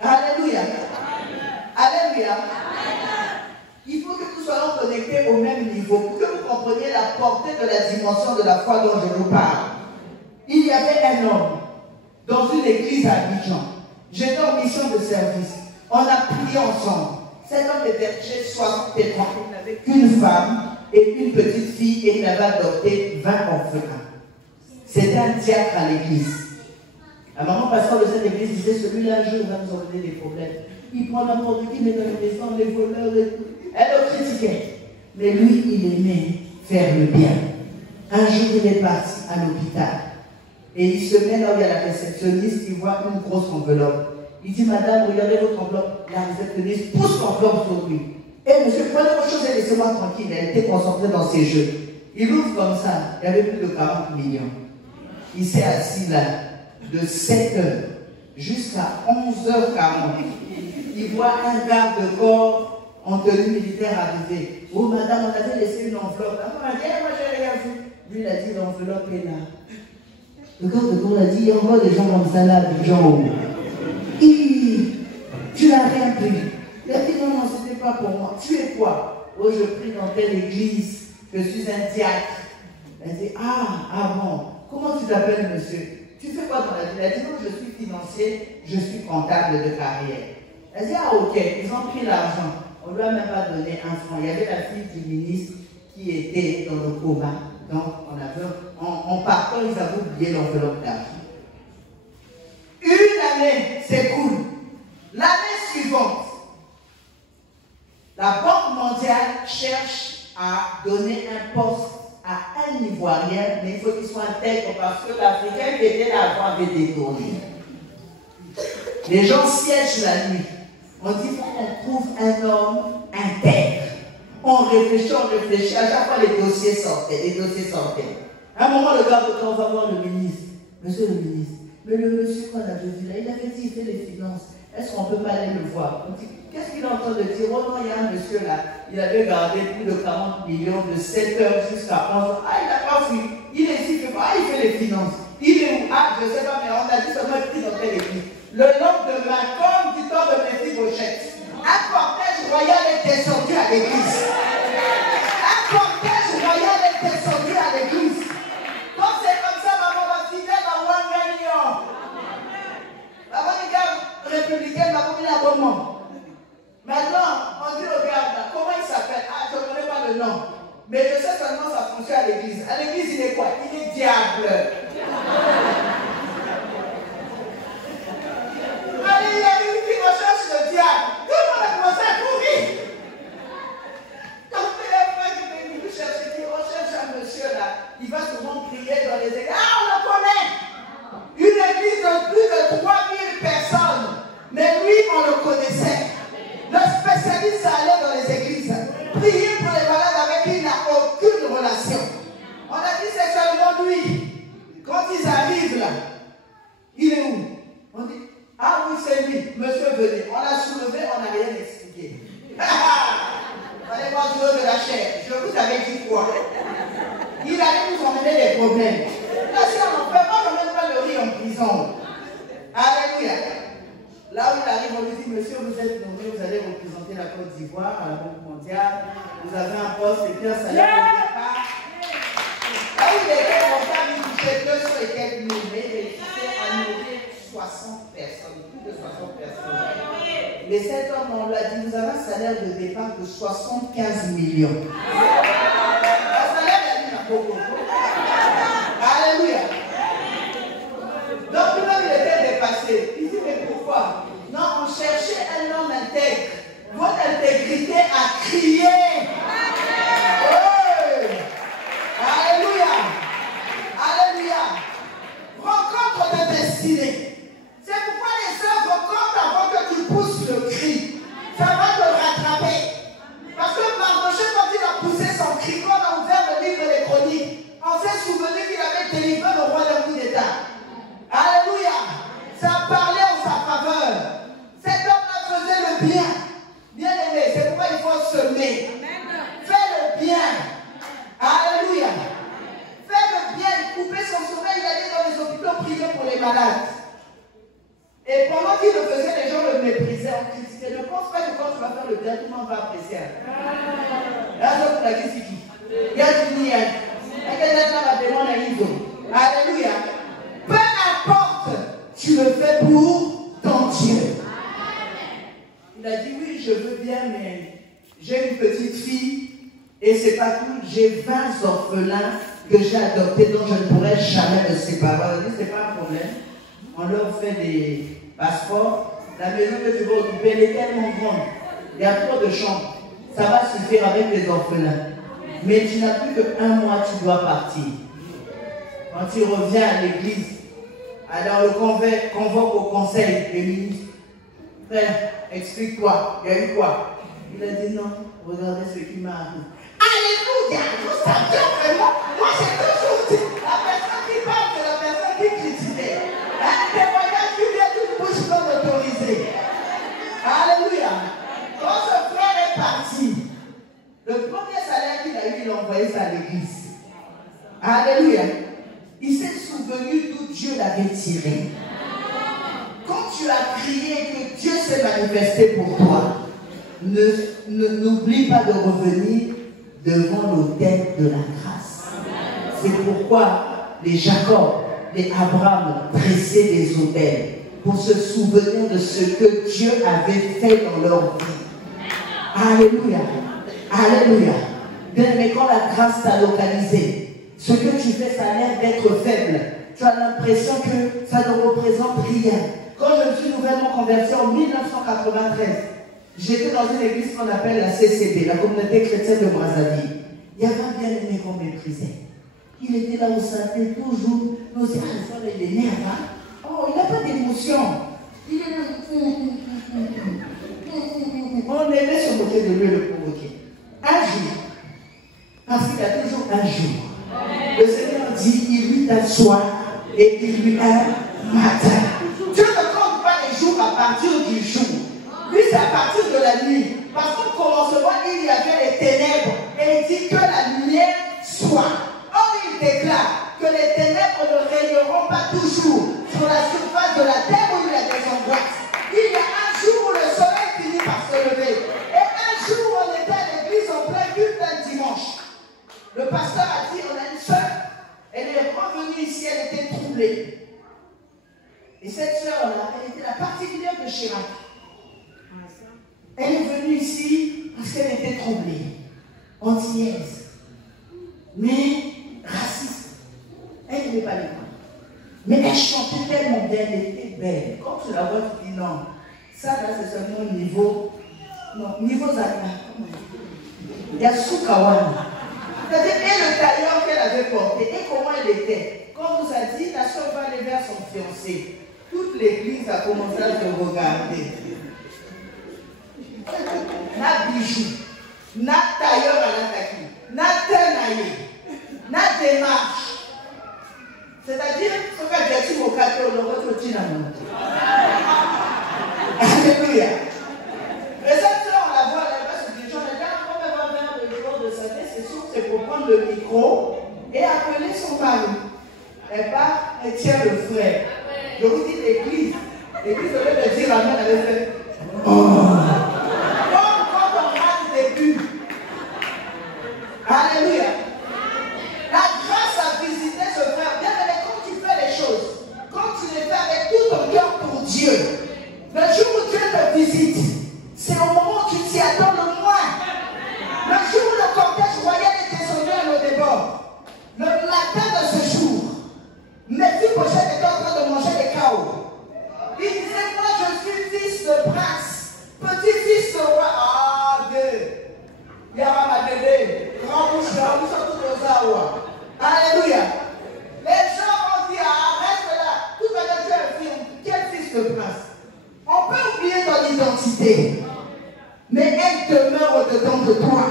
Alléluia. Alléluia. Il faut que nous soyons connectés au même niveau pour que vous compreniez la portée de la dimension de la foi dont je vous parle. Il y avait un homme dans une église à Abidjan. J'étais en mission de service. On a prié ensemble. Cet homme était âgé 60 et 30. Il n'avait qu'une femme et une petite fille et il avait adopté 20 orphelins. C'était un diacre à l'église. La maman pasteur de cette église disait, celui-là un jour va nous en donner des problèmes. Il prend n'importe qui, mais dans les maisons, les voleurs, elle le critiquait. Mais lui, il aimait faire le bien. Un jour, il est parti à l'hôpital. Et il se met là où il y a la réceptionniste, il voit une grosse enveloppe. Il dit, madame, regardez votre enveloppe. La réceptionniste pousse l'enveloppe sur lui. Et monsieur, prenez vos choses et laissez-moi tranquille. Elle était concentrée dans ses jeux. Il ouvre comme ça. Il y avait plus de 40 millions. Il s'est assis là, de 7 h jusqu'à 11h40. Il voit un garde-corps en tenue militaire arriver. Oh madame, on avait laissé une enveloppe. Ah, moi j'ai rien vu. Lui, il a dit, l'enveloppe est là. Le garde-corps a dit, il y a encore des gens comme ça là, des gens. Tu n'as rien pris. Il a dit, non, non, ce n'était pas pour moi. Tu es quoi? Oh, je prie dans telle église. Je suis un diacre. Il a dit, ah bon. Comment tu t'appelles, monsieur? Tu fais quoi dans la vie? Il a dit, non, je suis financier, je suis comptable de carrière. Elle dit, ah ok, ils ont pris l'argent. On ne lui a même pas donné un franc. Il y avait la fille du ministre qui était dans le coma. Donc, en partant, ils avaient oublié l'enveloppe d'argent. Une année s'écoule. L'année suivante, la Banque mondiale cherche à donner un poste à un Ivoirien, mais il faut qu'il soit intègre parce que l'Africain qui était là avant avait détourné. Les gens siègent la nuit. On dit qu'il faut qu'on trouve un homme intègre. On réfléchit. À chaque fois, les dossiers sortaient. À un moment, le gars, on va voir le ministre. Monsieur le ministre, mais le monsieur qu'on avait vu là, il avait dit qu'il fait les finances. Est-ce qu'on ne peut pas aller le voir? On dit, qu'est-ce qu'il est en train de dire? Oh non, il y a un monsieur là, il avait gardé plus de 40 millions de 7 heures jusqu'à 11 heures. Ah, il n'a pas fui. Il est ici, il fait les finances. Il est où? Ah, je ne sais pas, mais on a dit seulement pris dans quelle église. Le lendemain, comme du temps de Méphibosheth, un cortège royal est descendu à l'église. Un cortège royal est descendu à l'église. Quand c'est comme ça, maman va finir dans un gagnant. La bonne républicaine va commettre l'abonnement. Maintenant, on dit au gars, comment il s'appelle? Ah, je ne connais pas le nom. Mais je sais seulement ça fonctionne à l'église. À l'église, il est quoi? Il est diable. Allez, il arrive qui recherche le diable. Tout le monde a commencé à courir. Quand il cherche, il recherche un monsieur là, il va souvent crier dans les églises. Ah, on le connaît. Une église de plus de 3000 personnes. Mais lui, on le connaissait. Le spécialiste allait dans les églises. Prier pour les malades avec qui il n'a aucune relation. On a dit c'est seulement lui. Quand ils arrivent là, il est où? On dit, ah oui, c'est lui, monsieur venez. On l'a soulevé, on n'a rien expliqué. Allez voir Dieu de la chair. Je vous avais dit quoi? Il allait nous emmener des problèmes. Là, si on ne fait pas, on n'emmène pas le riz en prison. Alléluia. Là où il arrive, on lui dit, monsieur, vous êtes nommé, vous allez représenter la Côte d'Ivoire à la Banque mondiale. Vous avez un poste et puis un salaire de départ. Là où il était comptable, il touchait 200 et quelques mille, mais il réussissait à nourrir 60 personnes, plus de 60 personnes. Mais cet homme, on l'a dit, vous avez un salaire de départ de 75 millions. Un salaire, il a dit, beaucoup. Alléluia. Donc, lui-même, il était dépassé. Il dit, mais pourquoi? Non, on cherchait un homme intègre. Votre intégrité a crié. Oui. Alléluia. Alléluia. Rencontre de destinée. C'est pourquoi les sœurs rencontrent avant que tu pousses le cri. Ça va te rattraper. Parce que Mardochée, quand il a poussé son cri, quand on a ouvert le livre des Chroniques, on s'est souvenu qu'il avait délivré le roi d'un coup d'État. Alléluia. Ça parlait en sa faveur. Cet homme-là faisait le bien. Bien aimé, c'est pourquoi il faut semer. Fais le bien. Alléluia. Fais le bien. Couper son sommeil, il allait dans les hôpitaux prier pour les malades. Et pendant qu'il le faisait, les gens le méprisaient, on critiquait. Ne pense pas que quand tu vas faire le bien, tout le monde va apprécier. Là, donc, la question qui il y a du lien. Alléluia. Peu importe, tu le fais pour ton Dieu. Il a dit oui, je veux bien, mais j'ai une petite fille et c'est pas tout. J'ai 20 orphelins que j'ai adoptés dont je ne pourrais jamais me séparer. On a dit c'est pas un problème. On leur fait des passeports. La maison que tu vas occuper, elle est tellement grande. Il y a trop de chambres. Ça va suffire avec les orphelins. Mais tu n'as plus qu'un mois, tu dois partir. Quand tu reviens à l'église, alors le convoque au conseil des ministres. Frère, explique-toi, il y a eu quoi? Il a dit non, regardez ce qui m'arrive. Alléluia, vous savez vraiment, moi j'ai toujours dit, la personne qui parle de la personne qui critiquait. Un témoignage qui vient d'une bouche non autorisée. Alléluia. Quand ce frère est parti, le premier salaire qu'il a eu, il a envoyé ça à l'église. Alléluia. Il s'est souvenu d'où Dieu l'avait tiré. Quand tu as crié que Dieu s'est manifesté pour toi, n'oublie pas de revenir devant l'autel de la grâce. C'est pourquoi les Jacob, les Abraham dressaient des autels pour se souvenir de ce que Dieu avait fait dans leur vie. Alléluia. Alléluia. Bien, mais quand la grâce t'a localisé, Ce que tu fais, ça a l'air d'être faible. Tu as l'impression que ça ne représente rien. Quand je me suis nouvellement converti en 1993, j'étais dans une église qu'on appelle la CCB, la communauté chrétienne de Brazzaville. Il y avait un bien-aimé qu'on méprisait. Il était là au synthé, toujours. Nous disions, ah, il est né là. Oh, il n'a pas d'émotion. Il est là. On aimait se moquer de lui et le provoquer. Un jour, parce qu'il y a toujours un jour, le Seigneur dit, il lui un soir et il lui un matin. Dieu ne compte pas les jours à partir du jour. Lui, c'est à partir de la nuit. Parce qu'au commencement, il y avait les ténèbres. Et il dit que la lumière soit. Or, il déclare que les ténèbres ne régneront pas toujours sur la surface de la terre où il y a des angoisses. Il y a un jour où le soleil finit par se lever. Et un jour où on était à l'église en plein culte un dimanche. Le pasteur a dit, on a une sœur. Elle est revenue ici, elle était troublée. Et cette sœur-là, elle était la particulière de Chirac. Elle est venue ici parce qu'elle était troublée, antillaise, mais raciste. Elle n'aimait pas les femmes. Mais elle chantait tellement bien, elle était belle. Quand tu la vois, tu dis non. Ça là, c'est seulement niveau. Non, niveau Zaka. Il y a Soukawan. C'est-à-dire, et le tailleur qu'elle avait porté, et comment elle était. Quand on nous a dit, la soeur va aller vers son fiancé. Toute l'église a commencé à se regarder. Na bijou, na tailleur à l'attaque, na tenaillé, na démarche. C'est-à-dire, ce que j'ai dit au cadeau, le votre dynamo. Alléluia. Et cette soeur, on la voit là-bas, se dit, j'en ai bien quand même va faire le jour de sa tête, c'est sûr que c'est pour prendre le micro et appeler son mari. Elle part, elle tient le frère. Je vous dis l'église. L'église, au lieu de dire amen, elle avait fait. Oh. Alléluia. La grâce a visité ce frère. Bien aimé, quand tu fais les choses, quand tu les fais avec tout ton cœur pour Dieu, le jour où Dieu te visite, c'est au moment où tu t'y attends le moins. Le jour où le cortège royal est descendu à nos débords, le matin de ce jour, Méphibosheth était en train de manger des chaos. Il disait, moi je suis fils de prince, petit-fils de roi. Ah Dieu. Yara ma bébé, grand bouche, tout aux awa. Alléluia. Les gens vont dire, arrête là, tout à l'heure tu es un film, quel fils de prince. On peut oublier ton identité, mais elle demeure au-dedans de toi.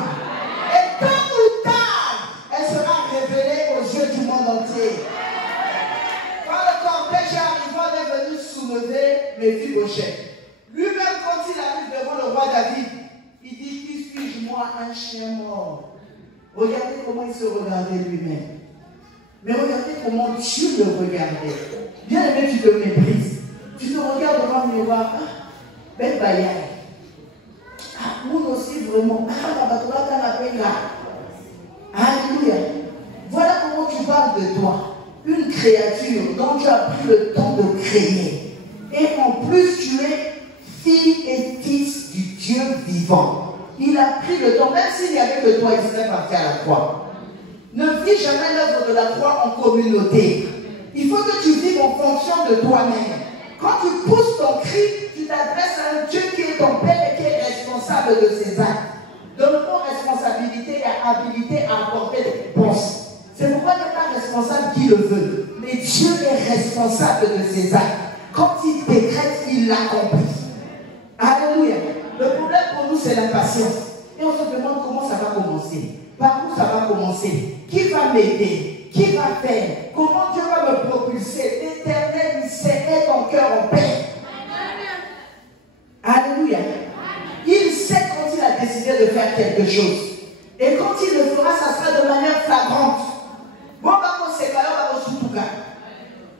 Et tôt ou tard, elle sera révélée aux yeux du monde entier. Quand le cortège arrive, on est venu soulever Méphibosheth. Lui-même, quand il arrive devant le roi David, il dit, qui suis-je moi, un chien mort? Regardez comment il se regardait lui-même. Mais regardez comment Dieu le regardait. Bien aimé, tu te méprises. Tu te regardes devant le miroir. Ah, belle baïaille. Ah, nous aussi vraiment. Alléluia. Voilà comment tu parles de toi. Une créature dont tu as pris le temps de créer. Et en plus, tu es fille et fils du Dieu vivant. Il a pris le temps, même s'il n'y avait que toi, il serait parti à la croix. Ne vis jamais l'œuvre de la croix en communauté. Il faut que tu vives en fonction de toi-même. Quand tu pousses ton cri, tu t'adresses à un Dieu qui est ton Père et qui est responsable de ses actes. Donne-moi responsabilité et habilité à apporter des réponses. C'est pourquoi il n'est pas responsable qui le veut. Mais Dieu est responsable de ses actes. Quand il décrète, il l'accomplit. Alléluia. Le problème pour nous, c'est l'impatience. Et on se demande comment ça va commencer. Par où ça va commencer? Qui va m'aider? Qui va faire? Comment Dieu va me propulser? L'Éternel, il sait mettre ton cœur en paix. Alléluia. Il sait quand il a décidé de faire quelque chose. Et quand il le fera, ça sera de manière flagrante. Bon,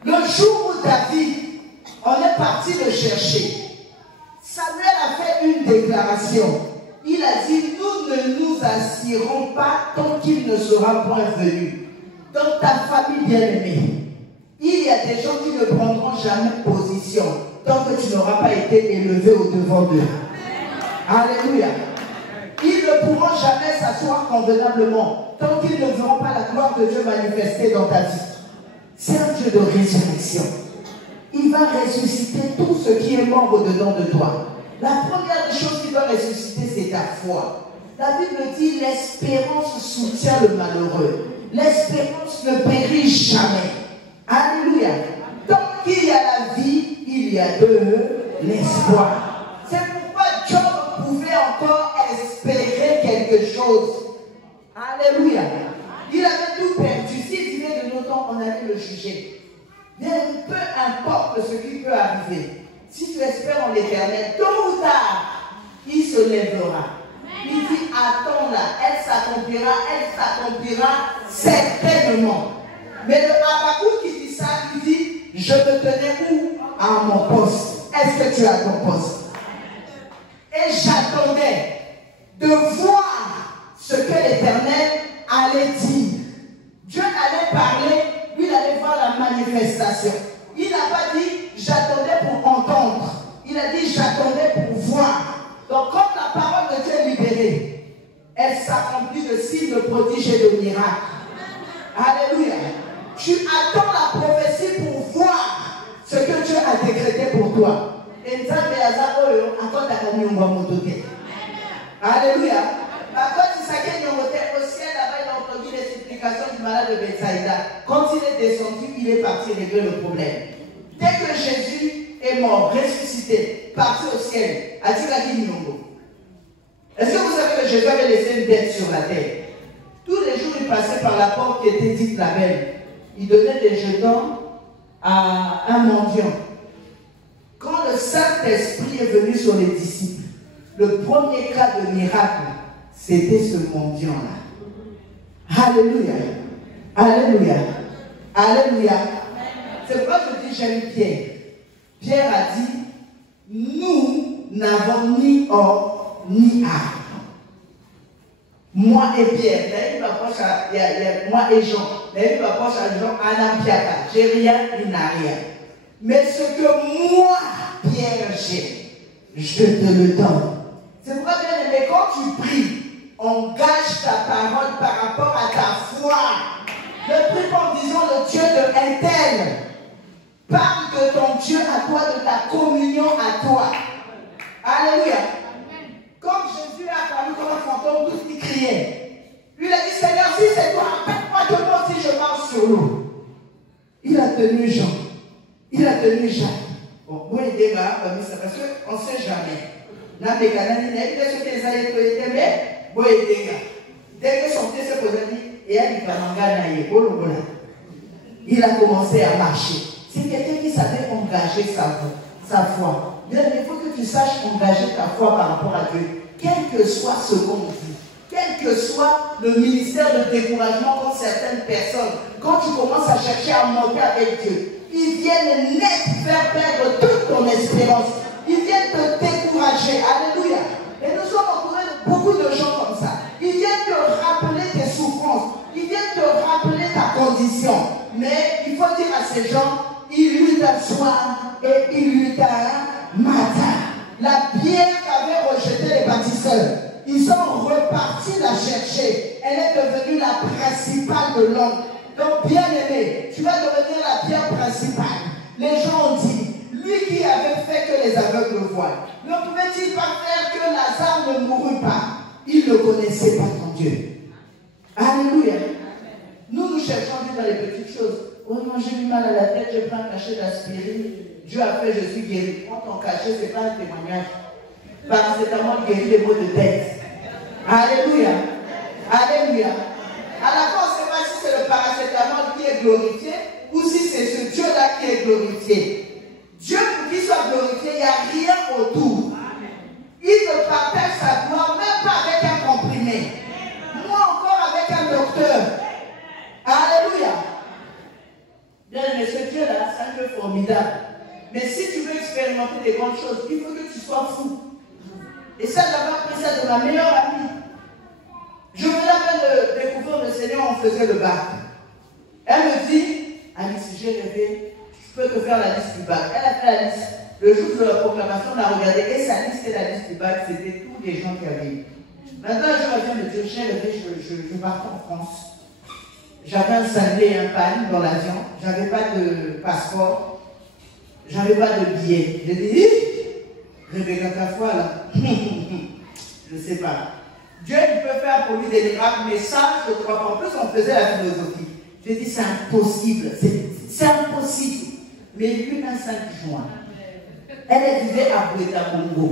le jour où David, on est parti le chercher, Samuel a fait une déclaration. Il a dit, nous ne nous assierons pas tant qu'il ne sera point venu. Dans ta famille bien-aimée, il y a des gens qui ne prendront jamais position tant que tu n'auras pas été élevé au-devant d'eux. Alléluia. Ils ne pourront jamais s'asseoir convenablement tant qu'ils ne verront pas la gloire de Dieu manifestée dans ta vie. C'est un Dieu de résurrection. Il va ressusciter tout ce qui est mort au-dedans de toi. La première des choses qu'il va ressusciter, c'est ta foi. La Bible dit, l'espérance soutient le malheureux. L'espérance ne périt jamais. Alléluia. Tant qu'il y a la vie, il y a de l'espoir. C'est pourquoi Job pouvait encore espérer quelque chose. Alléluia. Il avait tout perdu. S'il vivait de nos temps, on allait le juger. Mais peu importe ce qui peut arriver, si tu espères en l'Éternel, tôt ou tard, il se lèvera. Il dit, attends-la, elle s'accomplira certainement. Mais le Habakkuk qui dit ça, il dit, je me tenais où? À mon poste. Est-ce que tu as ton poste? Et j'attendais de voir ce que l'Éternel allait dire. Dieu allait parler, lui il allait voir la manifestation. Il n'a pas dit, j'attendais pour entendre. Il a dit, j'attendais pour voir. Donc, quand la parole de Dieu est libérée, elle s'accomplit de signes, de prodiges et de miracles. Alléluia. Tu attends la prophétie pour voir ce que Dieu a décrété pour toi. Alléluia. Au ciel, là-bas, il a entendu les supplications du malade de Bethsaïda. Quand il est descendu, il est parti régler le problème. Dès que Jésus est mort, ressuscité, parti au ciel, a dit la vie Nyongo. Est-ce que vous savez que Jésus avait laissé une dette sur la terre? Tous les jours, il passait par la porte qui était dite la belle. Il donnait des jetons à un mendiant. Quand le Saint-Esprit est venu sur les disciples, le premier cas de miracle, c'était ce mendiant-là. Alléluia. Alléluia. Alléluia. C'est pourquoi je dis j'aime Pierre. Pierre a dit, nous n'avons ni or ni argent. Moi et Pierre, moi et Jean, j'ai rien, il n'a rien. Mais ce que moi, Pierre, j'ai, je te le donne. C'est pourquoi, bien aimé, quand tu pries, engage ta parole par rapport à ta foi. Ne prie pas en disant le Dieu de un tel. Parle de ton Dieu à toi, de ta communion à toi. Alléluia. Comme Jésus a apparu comme un fantôme, tous qui criaient. Lui, il a dit, Seigneur, si c'est toi, appelle-moi de moi si je marche sur l'eau. Il a tenu Jean. Il a tenu Jacques. Bon, moi, il dit, parce qu'on ne sait jamais. Dès que son pied s'est posé, il a commencé à marcher. C'est quelqu'un qui savait engager sa foi. Il faut que tu saches engager ta foi par rapport à Dieu. Quel que soit ce qu'on dit, quel que soit le ministère de découragement qu'ont certaines personnes, quand tu commences à chercher à monter avec Dieu, ils viennent net faire perdre toute ton espérance. Ils viennent te décourager. Alléluia. Et nous sommes entourés de beaucoup de gens comme ça. Ils viennent te rappeler tes souffrances. Ils viennent te rappeler ta condition. Mais il faut dire à ces gens, il lui t'a soir et il lui t'a matin. La pierre qu'avaient rejeté les bâtisseurs, ils sont repartis la chercher. Elle est devenue la principale de l'homme. Donc, bien aimé, tu vas devenir la pierre principale. Les gens ont dit, lui qui avait fait que les aveugles voient, ne pouvait-il pas faire que Lazare ne mourut pas? Il ne connaissait pas ton Dieu. Alléluia. Nous cherchons Dieu dans les petites choses. Oh non, j'ai eu mal à la tête, je prends un cachet d'aspirine. Dieu a fait, je suis guéri. Prends ton cachet, ce n'est pas un témoignage. Paracétamol guérit les maux de tête. Alléluia. Alléluia. À la fin, on ne sait pas si c'est le paracétamol qui est glorifié ou si c'est ce Dieu-là qui est glorifié. Dieu, pour qu'il soit glorifié, il n'y a rien autour. Il ne partage sa gloire même pas avec un comprimé. Moi encore avec un docteur. Alléluia. Bien, mais ce Dieu-là, c'est un Dieu formidable. Mais si tu veux expérimenter des grandes choses, il faut que tu sois fou. Et ça, j'avais appris ça de ma meilleure amie. Je venais à découvrir le Seigneur, on faisait le bac. Elle me dit, Alice, j'ai rêvé, je peux te faire la liste du bac. Elle a fait la liste. Le jour de la proclamation, on a regardé et sa liste et la liste du bac, c'était tous les gens qui avaient eu. Maintenant, je reviens me dire, je partais en France. J'avais un cinglé et un panne dans l'avion. J'avais pas de passeport. J'avais pas de billet. J'ai dit, Rebecca, ta foi là. Je ne sais pas. Dieu peut faire pour lui des miracles, mais ça, je ne crois pas. En plus, on faisait la philosophie. J'ai dit, c'est impossible. C'est impossible. Mais lui, un 5 juin, elle vivait à Boueta-Congo.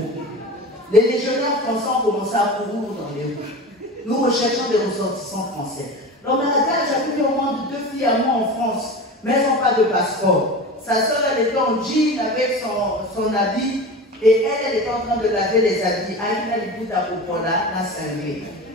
Les légionnaires français ont commencé à courir dans les rues. Nous recherchons des ressortissants français. Donc, j'avais vu au moins 2 filles à moi en France, mais elles n'ont pas de passeport. Sa soeur, elle était en jean avec son habit, et elle était en train de laver les habits.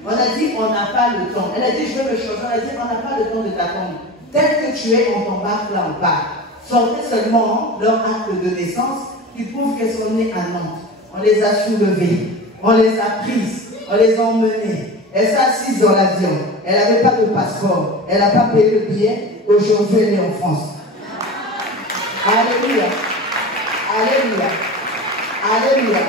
On a dit, on n'a pas le temps. Elle a dit, je veux me changer. Elle a dit, on n'a pas le temps de t'attendre. Tel que tu es, on t'embarque là en bas. Sortez seulement leur acte de naissance qui prouve qu'elles sont nées à Nantes. On les a soulevées, on les a prises, on les a emmenées. Elle s'est assise dans l'avion. Elle n'avait pas de passeport. Elle n'a pas payé le billet. Aujourd'hui, elle est en France. Alléluia. Alléluia. Alléluia.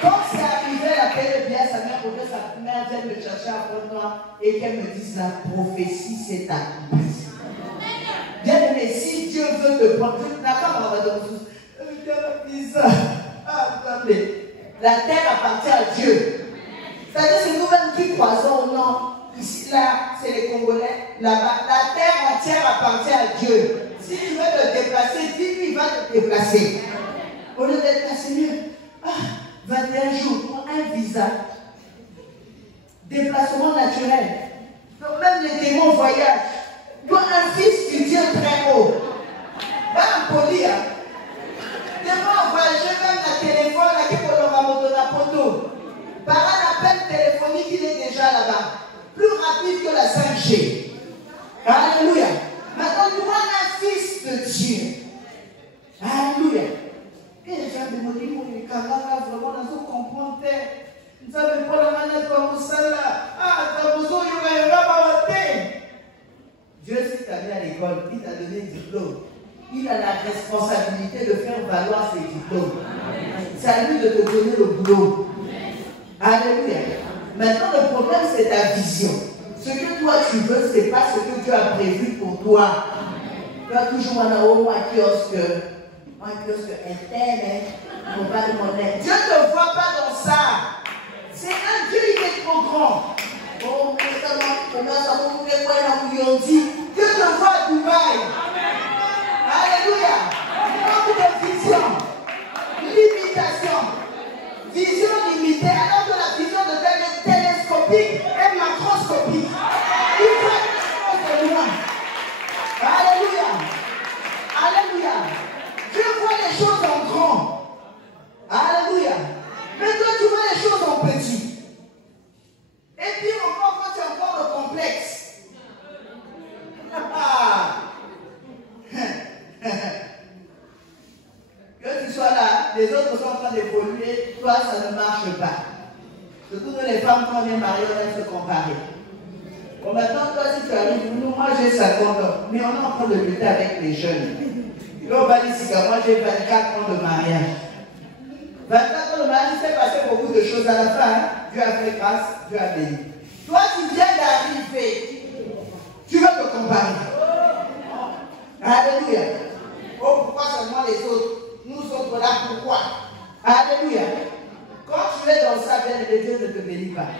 Quand c'est arrivé, elle a payé le billet à sa mère pour que sa mère vienne me chercher à Fort-Noir et qu'elle me dise la prophétie s'est accomplie. Bien aimé, si Dieu veut te prendre, je n'ai pas ma ressource. Dieu m'a dit ça. Attendez. La terre appartient à Dieu. C'est-à-dire c'est nous-mêmes qui croisons au nord. Ici, là, c'est les Congolais. Là-bas, la terre entière appartient à Dieu. Si tu veux te déplacer, dis-lui, il va te déplacer. Au lieu d'être là, Seigneur, 21 jours pour un visa. Déplacement naturel. Donc même les démons voyagent. Toi, un fils du Dieu très haut. Va en poli, hein. Démons voyager même la téléphone, là, qui peut leur ramener la photo. Par un appel téléphonique, il est déjà là-bas. Plus rapide que la 5G. Alléluia. Maintenant, tu vois un fils de Dieu. Alléluia. Et les gens me disent, les camarades, vraiment, nous avons compris. Nous avons pas la manette comme ça là. Ah, t'as besoin, il y aura pas. Dieu, si tu allé à l'école, il t'a donné le diplôme. Il a la responsabilité de faire valoir ses diplômes. C'est à lui de te donner le boulot. Alléluia. Maintenant, le problème, c'est ta vision. Ce que toi, tu veux, ce n'est pas ce que Dieu a prévu pour toi. Tu as toujours un kiosque interne, on va demander. Dieu ne te voit pas dans ça. C'est un Dieu, il est trop grand. Oh, Dieu te voit à Dubaï. Alléluia. Manque de vision. Limitation. Vision limitée, alors que la vision de télescopique est macroscopique. Il faut quelque chose de loin. Alléluia. Alléluia. Je vois les choses en grand. Alléluia. Mais toi, tu vois les choses en petit. Et puis encore, quand tu as encore le complexe. Que tu sois là, les autres sont en train d'évoluer, toi ça ne marche pas. Surtout que les femmes, quand on est mariées, on aime se comparer. Bon, maintenant, toi, si tu arrives, nous, moi j'ai 50 ans, mais on est en train de lutter avec les jeunes. Là, on va dire, moi j'ai 24 ans de mariage. 24 ans de mariage, il s'est passé beaucoup de choses à la fin. Hein? Dieu a fait grâce, Dieu a béni. Toi, tu viens d'arriver, tu veux te comparer. Alléluia. Oh, pourquoi seulement les autres? Nous autres là, pourquoi? Alléluia. Quand tu es dans ça, bien aimé, Dieu ne te bénit pas.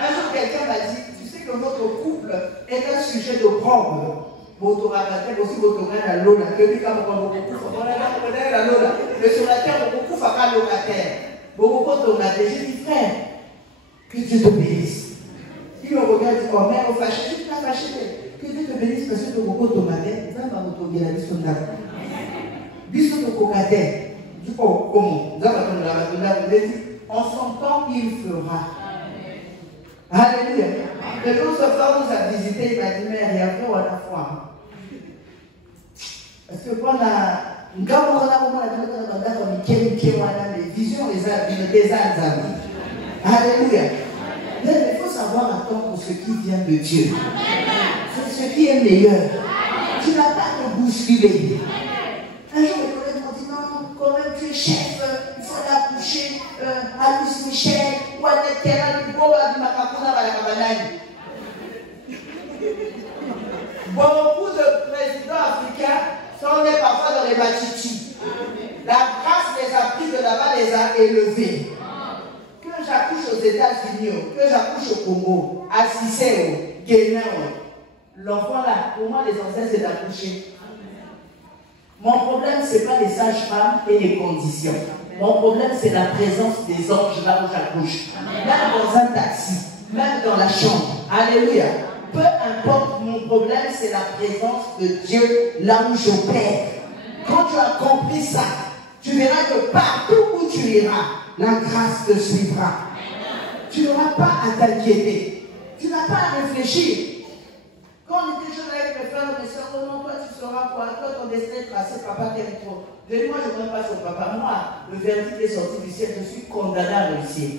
Un jour, quelqu'un m'a dit, tu sais que notre couple est un sujet de problème. Votre rabatin aussi, votre reine à l'eau, que lui, quand on a la l'eau, mais sur la terre, beaucoup fa pas locataire. Beaucoup ton a déjà dit, frère, que Dieu te bénisse. Il me regarde et dit, oh mère, fâché, je suis pas fâché, que Dieu te bénisse parce que beaucoup ton matin, ça va vous tourner la vie sur la Bisous de cocataire. Du coup, comment? En son temps, il fera. Alléluia. Le jour ce soir nous a visité, il m'a dit, mais il y a peu à la fois. Parce que quand on a les visions, les âmes. Alléluia. Mais il faut savoir attendre pour ce qui vient de Dieu. C'est ce qui est meilleur. Tu n'as pas à te bousculer. Un jour, les collègues m'ont dit, non, quand même, tu es chef, il faut aller accoucher à Louis Michel, ou à Nekela, du bon, les a élevés. Que j'accouche aux États-Unis, que j'accouche au Congo, à Cicéo, Guénin, l'enfant là, pour moi, l'essentiel c'est d'accoucher. Mon problème, ce n'est pas les sages-femmes et les conditions. Mon problème, c'est la présence des anges là où j'accouche. Même dans un taxi, même dans la chambre. Alléluia. Peu importe, mon problème, c'est la présence de Dieu là où j'opère. Quand tu as compris ça, tu verras que partout où tu iras, la grâce te suivra. Tu n'auras pas à t'inquiéter. Tu n'as pas à réfléchir. Quand on était jeune avec mes frères et mes soeurs, oh non, toi tu sauras quoi, toi ton destin est tracé, papa t'aime trop. Je dis, moi je ne connais pas son papa. Moi, le verdict est sorti du ciel, je suis condamné à réussir.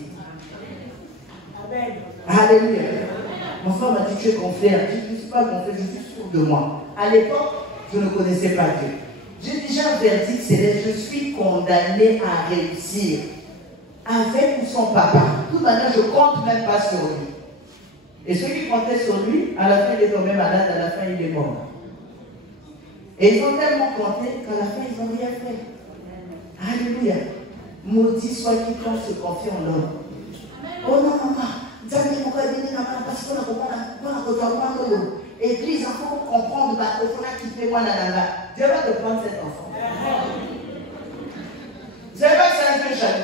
Amen. Alléluia. Mon frère m'a dit, tu es confrère. Je ne suis pas confrère, je suis sûr de moi. À l'époque, je ne connaissais pas Dieu. J'ai déjà un verdict céleste, je suis condamné à réussir. Avec ou sans papa. De toute manière, je ne compte même pas sur lui. Et ceux qui comptaient sur lui, à la fin il est tombé malade, à la fin il est mort. Et ils ont tellement compté qu'à la fin ils n'ont rien fait. Alléluia. Maudit soit quiconque se confie en l'homme. Oh non, maman. Parce qu'on a compris. Église, il faut comprendre. Dieu va te prendre cet enfant. Vous savez pas que c'est un peu jeune.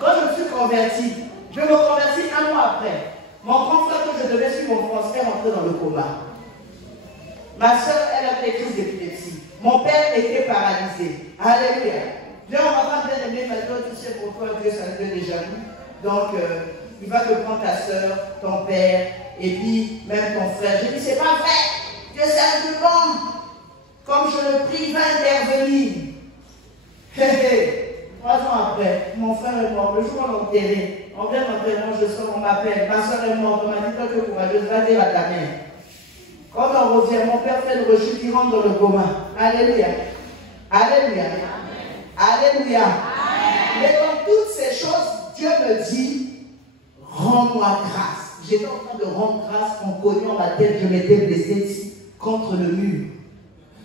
Quand je me suis converti, je me convertis un mois après. Mon grand frère que je devais suivre mon français est rentré dans le coma. Ma soeur, elle a fait crise d'épilepsie. Mon père était paralysé. Alléluia. Dieu, on va pas bien aimer, maintenant tu sais pourquoi Dieu c'est un Dieu des jaloux. Donc, il va te prendre ta soeur, ton père, et puis même ton frère. J'ai dit, c'est pas vrai. Dieu c'est un Dieu bon. Comme je le prie, va intervenir. 3 ans après, mon frère est mort. Le jour où on l'a enterré, on vient d'enterrement, je sors, on m'appelle. Ma soeur est morte, on m'a dit, toi tu es courageuse, va dire à ta mère. Quand on revient, mon père fait le rechute, il rentre dans le coma. Alléluia. Alléluia. Alléluia. Mais dans toutes ces choses, Dieu me dit, rends-moi grâce. J'étais en train de rendre grâce en cognant ma tête, je m'étais blessé ici contre le mur.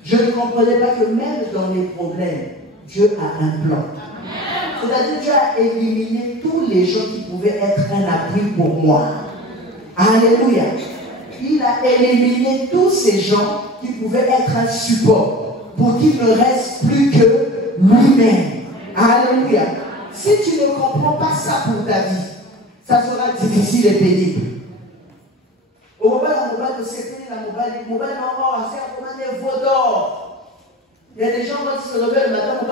Je ne comprenais pas que même dans les problèmes, Dieu a un plan. C'est-à-dire Dieu a éliminé tous les gens qui pouvaient être un abri pour moi. Alléluia. Il a éliminé tous ces gens qui pouvaient être un support pour qu'il ne reste plus que lui-même. Alléluia. Si tu ne comprends pas ça pour ta vie, ça sera difficile et pénible. Au moment de séparer la mobile, des veaux d'or. Il y a des gens qui se réveillent le matin,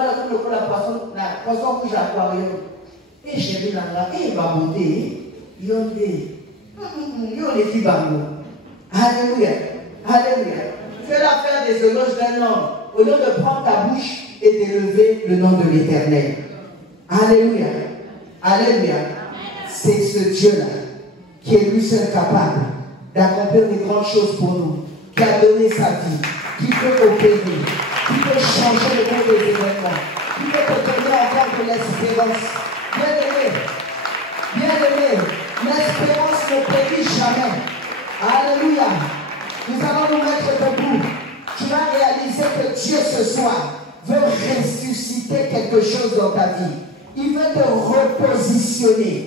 la poisson rouge à l'aquarium. Et j'ai vu là, et va monter. Il y a des filles. Alléluia. Alléluia. Fais l'affaire des éloges d'un homme au lieu de prendre ta bouche et d'élever le nom de l'Éternel. Alléluia. Alléluia. C'est ce Dieu-là qui est lui seul capable d'accomplir des grandes choses pour nous, qui a donné sa vie, qui peut opérer, qui peut changer le cours des événements, qui peut te donner encore de l'espérance. Bien-aimé, l'espérance ne périt jamais. Alléluia. Nous allons nous mettre debout. Tu vas réaliser que Dieu ce soir veut ressusciter quelque chose dans ta vie. Il veut te repositionner.